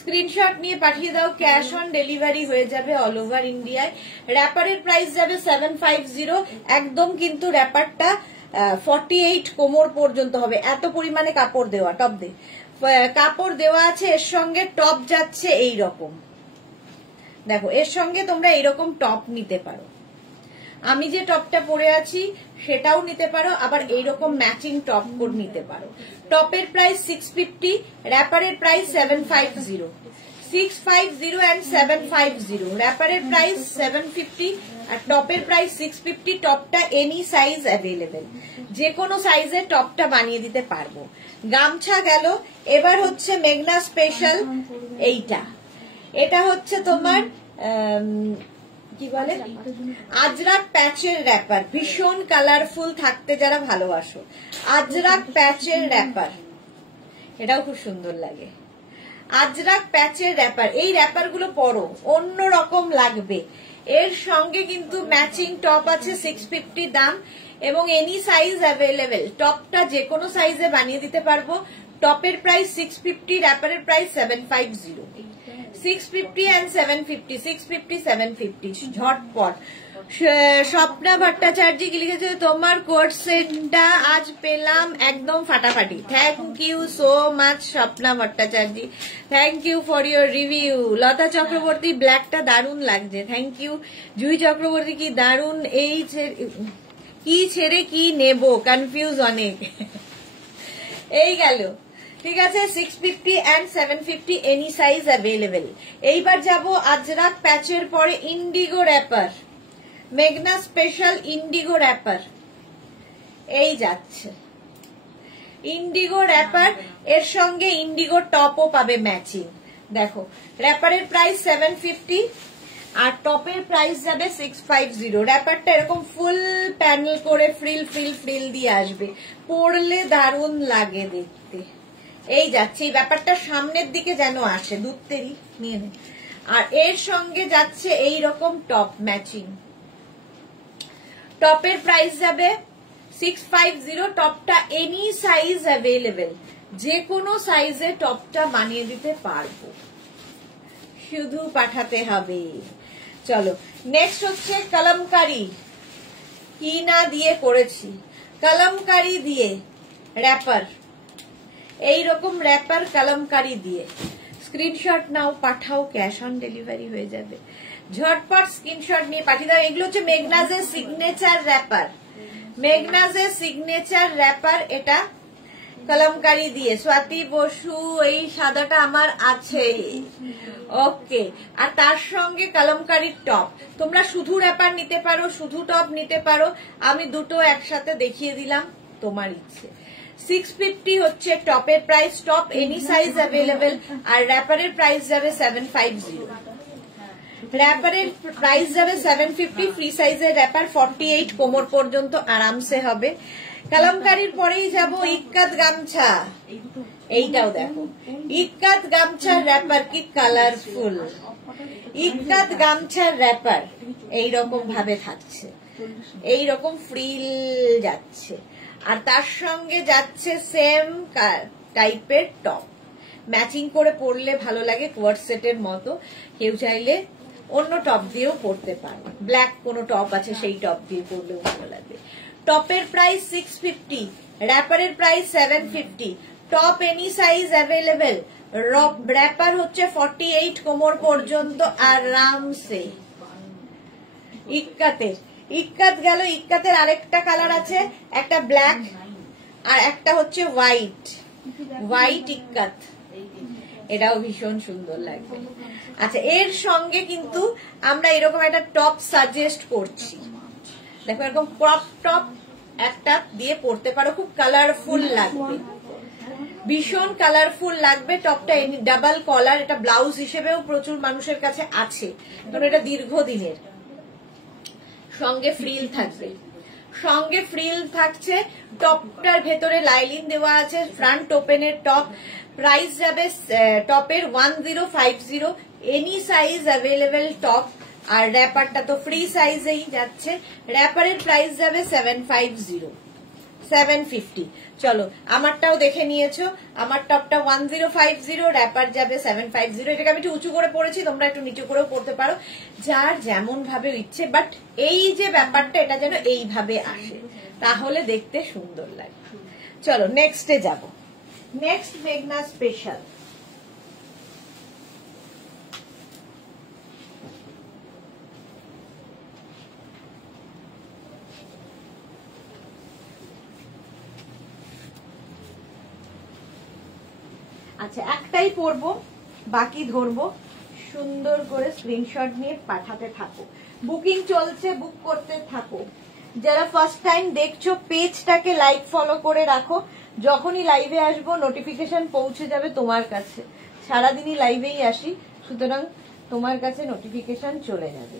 স্ক্রিনশট নিয়ে পাঠিয়ে দাও, ক্যাশ অন ডেলিভারি হয়ে যাবে অল ওভার ইন্ডিয়ায়। র্যাপারের প্রাইস যাবে 750। একদম কিন্তু র্যাপারটা 48 কোমর পর্যন্ত হবে, এত পরিমাণে কাপড় দেওয়া। টপ দিয়ে কাপড় দেওয়া আছে, এর সঙ্গে টপ যাচ্ছে এই রকম। দেখো এর সঙ্গে তোমরা এইরকম টপ নিতে পারো। আমি যে টপটা পরে আছি সেটাও নিতে পারো, আবার এইরকম ম্যাচিং টপ কোড নিতে পারো। টপের প্রাইস 650, র্যাপারের প্রাইস 750। 650 and 750, র্যাপারের প্রাইস 750 আর টপের প্রাইস 650। টপটা এনি সাইজ অ্যাভেলেবেল, যে কোনো সাইজে টপটা বানিয়ে দিতে পারবো। গামছা গেল, এবার হচ্ছে মেঘনা স্পেশাল। এইটা, এটা হচ্ছে তোমার কি বলে, আজরাক প্যাচের র্যাপার। ভীষণ কালারফুল থাকতে যারা ভালোবাসো, আজরাক প্যাচের র্যাপার, এটাও খুব সুন্দর লাগে। আজরাক প্যাচের র্যাপার, এই র্যাপার গুলো পরো, অন্য রকম লাগবে। এর সঙ্গে কিন্তু ম্যাচিং টপ আছে 650 দাম, এবং এনি সাইজ অ্যাভেলেবেল। টপটা যে কোনো সাইজে বানিয়ে দিতে পারবো। টপের প্রাইস 650, র্যাপারের প্রাইস 750। 650 and 750, 650 750 ঝটপট। স্বপ্না ভট্টাচার্য কি লিখেছে, তোমার কোট সেটটা আজ পেলাম একদম ফাটাফাটি। Thank you so much Swapna Bhattacharya, thank you for your review. Lata Chakraborty, ব্ল্যাকটা দারুণ লাগছে, থ্যাংক ইউ। জুই চক্রবর্তী, কি দারুণ, এই কি ছেড়ে কি নেব, কনফিউজ অনেক। এই গেল, ঠিক আছে। 650 and 750 এনি সাইজ অ্যাভেলেবেল। এইবার যাব আজরাক প্যাচের পরে ইন্ডিগো র্যাপার, মেঘনা স্পেশাল ইন্ডিগো র্যাপার, এই যাচ্ছে ইন্ডিগো র্যাপার। এর সঙ্গে ইন্ডিগো টপও পাবে ম্যাচিং। দেখো র্যাপারের প্রাইস 750 আর টপের প্রাইস যাবে 650। র্যাপারটা এরকম ফুল প্যানেল করে ফ্রিল ফ্রিল ফ্রিল দিয়ে আসবে, পরলে দারুণ লাগে দেখতে। এই যাচ্ছে, এই ব্যাপারটা সামনের দিকে যেন আসে, দুধতেরি নিয়ে নে। আর এর সঙ্গে যাচ্ছে এই রকম টপ ম্যাচিং। টপের প্রাইস যাবে 650। টপটা এনি সাইজ অ্যাভেলেবেল, যে কোনো সাইজে টপটা বানিয়ে দিতে পারবো, শুধু পাঠাতে হবে। চলো নেক্সট হচ্ছে কলমকারি, কি না দিয়ে করেছি, কলমকারি দিয়ে র্যাপার, এইরকম র্যাপার কলমকারি দিয়ে। স্ক্রিনশট নাও, পাঠাও, ক্যাশ অন ডেলিভারি হয়ে যাবে। ঝটপট স্ক্রিনশট নিয়ে পাঠিয়ে দাও। এগুলো হচ্ছে মেঘনাজের সিগনেচার র্যাপার, মেঘনাজের সিগনেচার র্যাপার, এটা কলমকারি দিয়ে। স্বাতি বসু, এই সাদাটা আমার আছে, ওকে। আর তার সঙ্গে কলমকারির টপ। তোমরা শুধু র্যাপার নিতে পারো, শুধু টপ নিতে পারো, আমি দুটো একসাথে দেখিয়ে দিলাম, তোমার ইচ্ছে। 650 হচ্ছে টপের price, top any size available. আর র্যাপারের প্রাইস যাবে 750। র্যাপারের প্রাইস যাবে 750, ফ্রি সাইজের র্যাপার 48 কোমর পর্যন্ত আরামসে হবে। কলমকারির পরেই যাব ইক্কাত গামছা, এইটাও দেখো, ইক্কাত গামছার র্যাপার, কি কালারফুল ইক্কাত গামছার র্যাপার, এইরকম ভাবে থাকছে, এইরকম ফ্রিল যাচ্ছে। আর তার সঙ্গে যাচ্ছে সেম টাইপের টপ, ম্যাচিং করে পরলে ভালো লাগে, কোয়ার্ড সেটের মতো। কেউ চাইলে অন্য টপ দিয়েও পরতে পারো, ব্ল্যাক কোনো টপ আছে সেই টপ দিয়ে পরলেও ভালো লাগবে। টপের প্রাইস 650, র্যাপারের price 750। Top any size available, wrapper হচ্ছে 48 কোমর পর্যন্ত আরামসে। ইক্কাতের, ইক্কাত গেল। ইক্কাতের আরেকটা কালার আছে, একটা ব্ল্যাক আর একটা হচ্ছে হোয়াইট, হোয়াইট ইক্কাত, এটাও ভীষণ সুন্দর লাগবে। আচ্ছা, এর সঙ্গে কিন্তু আমরা এরকম একটা টপ সাজেস্ট করছি, দেখো এরকম ক্রপ টপ একটা দিয়ে পরতে পারো, খুব কালারফুল লাগবে, ভীষণ কালারফুল লাগবে। টপটা ডাবল কলার, এটা ব্লাউজ হিসেবেও প্রচুর মানুষের কাছে আছে, কারণ এটা দীর্ঘদিনের। সঙ্গে ফ্রিল থাকবে, সঙ্গে ফ্রিল থাকছে। টপটার ভেতরে লাইলিন দেওয়া আছে, ফ্রন্ট ওপেনের টপ। প্রাইস যাবে টপের 1050, এনি সাইজ অ্যাভেলেবেল টপ। আর র্যাপারটা তো ফ্রি সাইজেই যাচ্ছে, র্যাপারের প্রাইস যাবে 750। চলো আমারটাও দেখে নিয়েছো, আমার টপটা 1050, র্যাপার যাবে 750। এটাকে আমি একটু উঁচু করে পড়েছি, তোমরা একটু নিচু করেও পড়তে পারো, যার যেমন ভাবে ইচ্ছে। বাট এই যে ব্যাপারটা, এটা যেন এইভাবে আসে, তাহলে দেখতে সুন্দর লাগে। চলো নেক্সটে যাব। নেক্সট মেঘনা স্পেশাল, আচ্ছা একটাই পরবো, বাকি ধরবো। সুন্দর করে স্ক্রিনশট নিয়ে পাঠাতে থাকো, বুকিং চলছে, বুক করতে থাকো। যারা ফার্স্ট টাইম দেখছো পেজটাকে লাইক ফলো করে রাখো, যখনই লাইভে আসবো নোটিফিকেশন পৌঁছে যাবে তোমার কাছে। সারাদিনই লাইভেই আসি, সুতরাং তোমার কাছে নোটিফিকেশন চলে যাবে।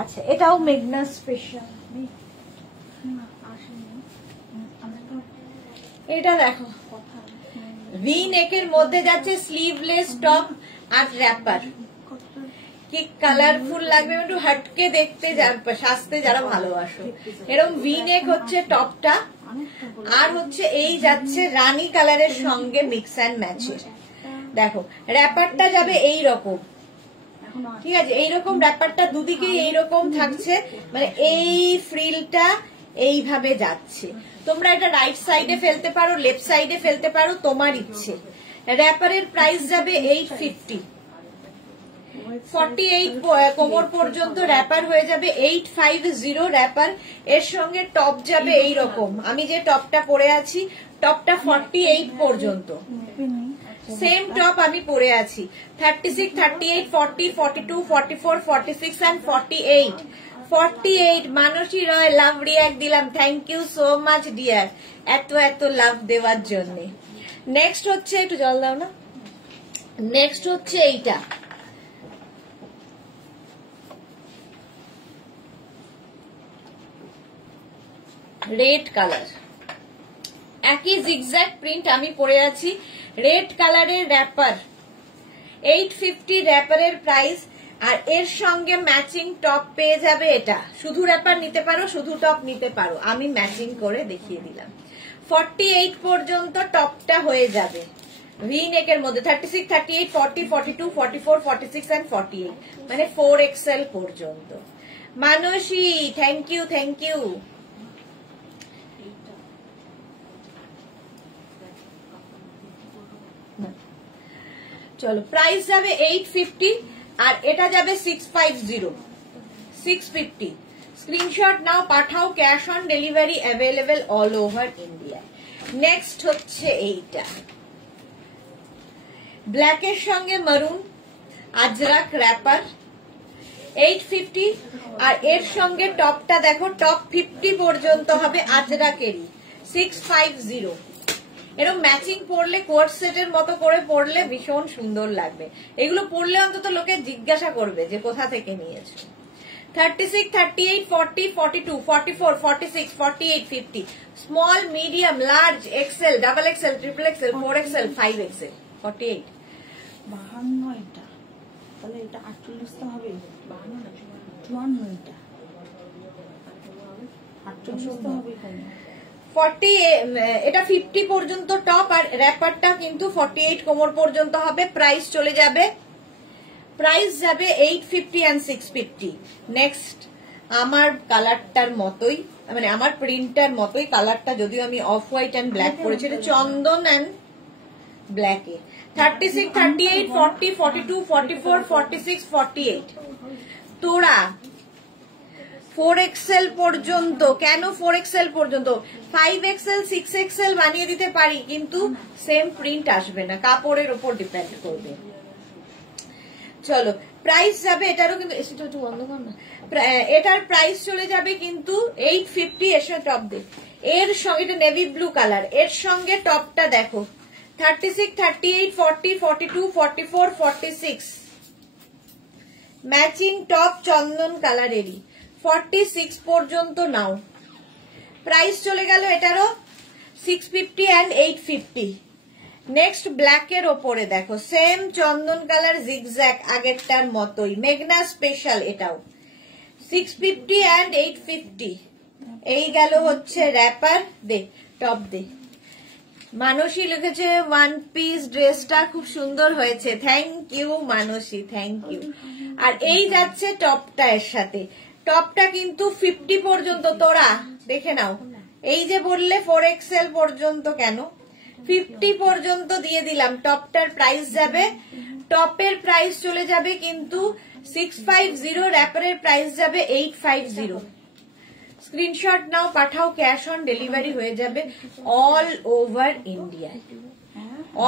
আচ্ছা এটাও মেঘনা স্পেশাল, এটা দেখো ভি নেকের মধ্যে যাচ্ছে স্লিভলেস টপ আর র্যাপার, কি কালারফুল লাগবে, একটু হাটকে দেখতে সাজতে যারা ভালোবাসো। এরকম ভি নেক হচ্ছে টপটা, আর হচ্ছে এই যাচ্ছে রানী কালারের সঙ্গে মিক্স অ্যান্ড ম্যাচের। দেখো র্যাপারটা যাবে এই রকম, ঠিক আছে, এইরকম র্যাপারটা দুদিকেই এইরকম থাকছে, মানে এই ফ্রিলটা এইভাবে যাচ্ছে। তোমরা এটা রাইট সাইডে ফেলতে পারো, লেফট সাইডে ফেলতে পারো, তোমার ইচ্ছে। র্যাপারের প্রাইস যাবে 850, 48 কোমর পর্যন্ত র্যাপার হয়ে যাবে 850 র্যাপার। এর সঙ্গে টপ যাবে এই রকম, আমি যে টপটা পরে আছি টপটা 48 পর্যন্ত, সেম টপ আমি পরে আছি। 36, 38, 40, 42, 44, 46 and 48। 48 Mansi Roy love react দিলাম, thank you so much dear, এত এত লাভ দেওয়ার জন্য। নেক্সট হচ্ছে, একটু জল দাও না, নেক্সট হচ্ছে এইটা, রেড কালার, একই জিগজ্যাগ প্রিন্ট আমি পরে আছি, রেড কালারের র্যাপার 850 র্যাপারের প্রাইস। আর এর সঙ্গে ম্যাচিং টপ পেয়ে যাবে। এটা শুধু র্যাপার নিতে পারো, শুধু টপ নিতে পারো, আমি ম্যাচিং করে দেখিয়ে দিলাম। 48 পর্যন্ত টপটা হয়ে যাবে ভি নেকের মধ্যে, 36, 38, 40, 42, 44, 46 and 48, মানে 4XL পর্যন্ত। মানসী থ্যাংক ইউ, থ্যাংক ইউ। চলো প্রাইস যাবে 850 আর এটা যাবে 650, 650। স্ক্রিনশট নাও, পাঠাও, cash on delivery available all over India. Next হচ্ছে এইটা, ব্ল্যাকের সঙ্গে মারুন আজরাক র্যাপার 850, আর এর সঙ্গে টপটা দেখো, টপ 50 পর্যন্ত হবে আজরাকেরই, 650। এরকম ম্যাচিং পরলে কোট সেটের মতো করে পরলে ভীষণ সুন্দর লাগবে। এগুলো পরলে অন্তত লোকে জিজ্ঞাসা করবে যে কোথা থেকে নিয়েছো। 36, 38, 40, 42, 44, 46, 48, 50, small, medium, large, XL, double XL, triple XL, 4XL, 5XL, 48। 52 এটা, তাহলে এটা 48 তো হবে, 52 এটা 48 তো হবে। 40, এটা 50 পর্যন্ত টপ, আর র্যাপারটা কিন্তু 48 কোমর পর্যন্ত হবে। প্রাইস চলে যাবে, প্রাইস যাবে 850 and 650। নেক্সট আমার কালারটার মতোই, মানে আমার প্রিন্টটার মতোই কালারটা, যদিও আমি অফ হোয়াইট অ্যান্ড ব্ল্যাক পরেছি, এটা চন্দন অ্যান্ড ব্ল্যাকে। 36, 38, 40, 42, 44, 46, 48। তোরা 4XL পর্যন্ত, কেন 4XL পর্যন্ত, 5XL, 6XL বানিয়ে দিতে পারি, কিন্তু সেম প্রিন্ট আসবে না, কাপড়ের উপর ডিপেন্ড করবে। চলো প্রাইস যাবে, এটারও কিন্তু এসিটা একটু বন্ধ কর না, এটার প্রাইস চলে যাবে কিন্তু 850। এর সঙ্গে টপ দে, এর সঙ্গে, এটা নেভি ব্লু কালার, এর সঙ্গে টপটা দেখো 36, 38, 40, 42, 44, 46, ম্যাচিং টপ চন্দন কালারেরই, 46 পর্যন্ত নাও। প্রাইস চলে গেল এটারও 650 and 850। নেক্সট ব্ল্যাকের ওপরে দেখো, সেম চন্দন কালার জিগজ্যাগ, আগেরটার মতোই, মেঘনা স্পেশাল, এটাও 650 and 850। এই গেল হচ্ছে র্যাপার। দে টপ দে। মানসী লিখেছে ওয়ান পিস ড্রেসটা খুব সুন্দর হয়েছে, thank you Mansi, thank you. আর এই যাচ্ছে টপটা, এর সাথে টপটা কিন্তু 50 পর্যন্ত, তোরা দেখে নাও, এই যে বললে 4XL পর্যন্ত, কেন 50 পর্যন্ত দিয়ে দিলাম। টপটার প্রাইস যাবে, টপের প্রাইস চলে যাবে কিন্তু 650, র্যাপারের প্রাইস যাবে 850। স্ক্রিনশট নাও, পাঠাও, ক্যাশ অন ডেলিভারি হয়ে যাবে all over India,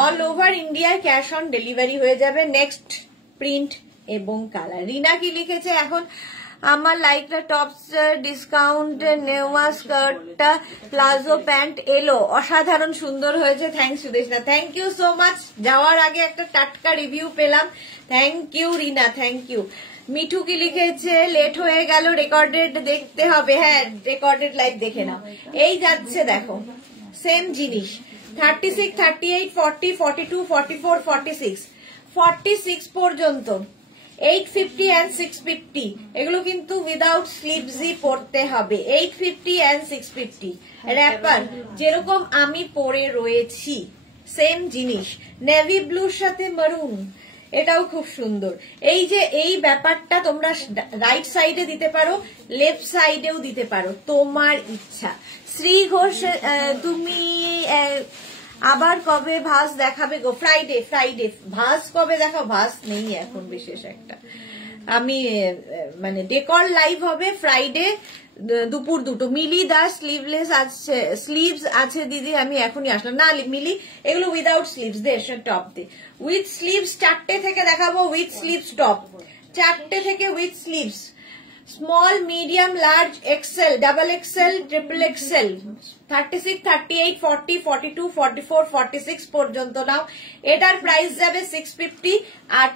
all over ইন্ডিয়ায় ক্যাশ অন ডেলিভারি হয়ে যাবে। নেক্সট প্রিন্ট এবং কালার। রিনা কি লিখেছে, এখন আমার লাইকটা টপস ডিসকাউন্ট নেওয়া স্কার্টটা প্লাজো প্যান্ট এলো, অসাধারণ সুন্দর হয়েছে, thanks Sudeshna, thank you so much. যাওয়ার আগে একটা টাটকা রিভিউ পেলাম, thank you Rina, thank you. Mithu কি লিখেছে, লেট হয়ে গেল, রেকর্ডেড দেখতে হবে। হ্যাঁ রেকর্ডেড লাইভ দেখে নাও। এই যাচ্ছে দেখো সেম জিনিস 36, 38, 40, 42, 44, 46, 46 পর্যন্ত 850 and 650 এগুলো কিন্তু উইদাউট স্লিভসই পরতে হবে। 850 and 650 র্যাপার যেরকম আমি পরে রয়েছি সেম জিনিস, নেভি ব্লুর সাথে মারুন, এটাও খুব সুন্দর। এই যে এই ব্যাপারটা তোমরা রাইট সাইডে দিতে পারো, লেফট সাইডেও দিতে পারো, তোমার ইচ্ছা। শ্রী ঘোষ তুমি আবার কবে ভাস দেখাবে গো? ফ্রাইডে, ফ্রাইডে ভাস কবে দেখাও? ভাস নেই এখন বিশেষ একটা, আমি মানে ডেকর লাইভ হবে ফ্রাইডে দুপুর 2টো। মিলি দাস স্লিভলেস আছে, স্লিভস আছে দিদি, আমি এখনই আসলাম না। মিলি এগুলো উইদাউট স্লিভস দে, টপ দে। উইথ স্লিভস 4টে থেকে দেখাবো, উইথ স্লিভস টপ 4টে থেকে with sleeves, small, medium, large, XL, double XL, triple XL, 36, 38, 40, 42, 44, 46 পর্যন্ত নাও। এটার প্রাইস যাবে 650 আর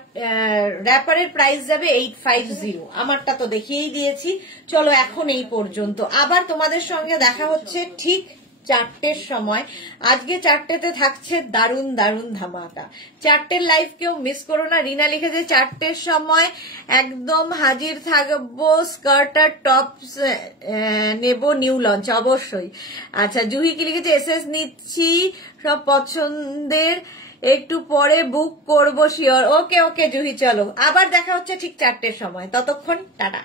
র্যাপারের প্রাইস যাবে 850। আমারটা তো দেখিয়েই দিয়েছি। চলো এখন এই পর্যন্ত, আবার তোমাদের সঙ্গে দেখা হচ্ছে ঠিক 4টের সময়। আজকে 4টেতে থাকছে দারুণ দারুণ ধামাকা। 4টের লাইভ কেউ মিস করো না। রিনা লিখেছে 4টের সময় একদম হাজির থাকবো, স্কার্ট আর টপ নেব নিউ লঞ্চ, অবশ্যই। আচ্ছা জুহি কি লিখেছে? এসএস নিচ্ছি সব পছন্দের, একটু পরে বুক করবো শিওর। ওকে ওকে জুহি, চলো আবার দেখা হচ্ছে ঠিক 4টের সময়, ততক্ষণ টাটা।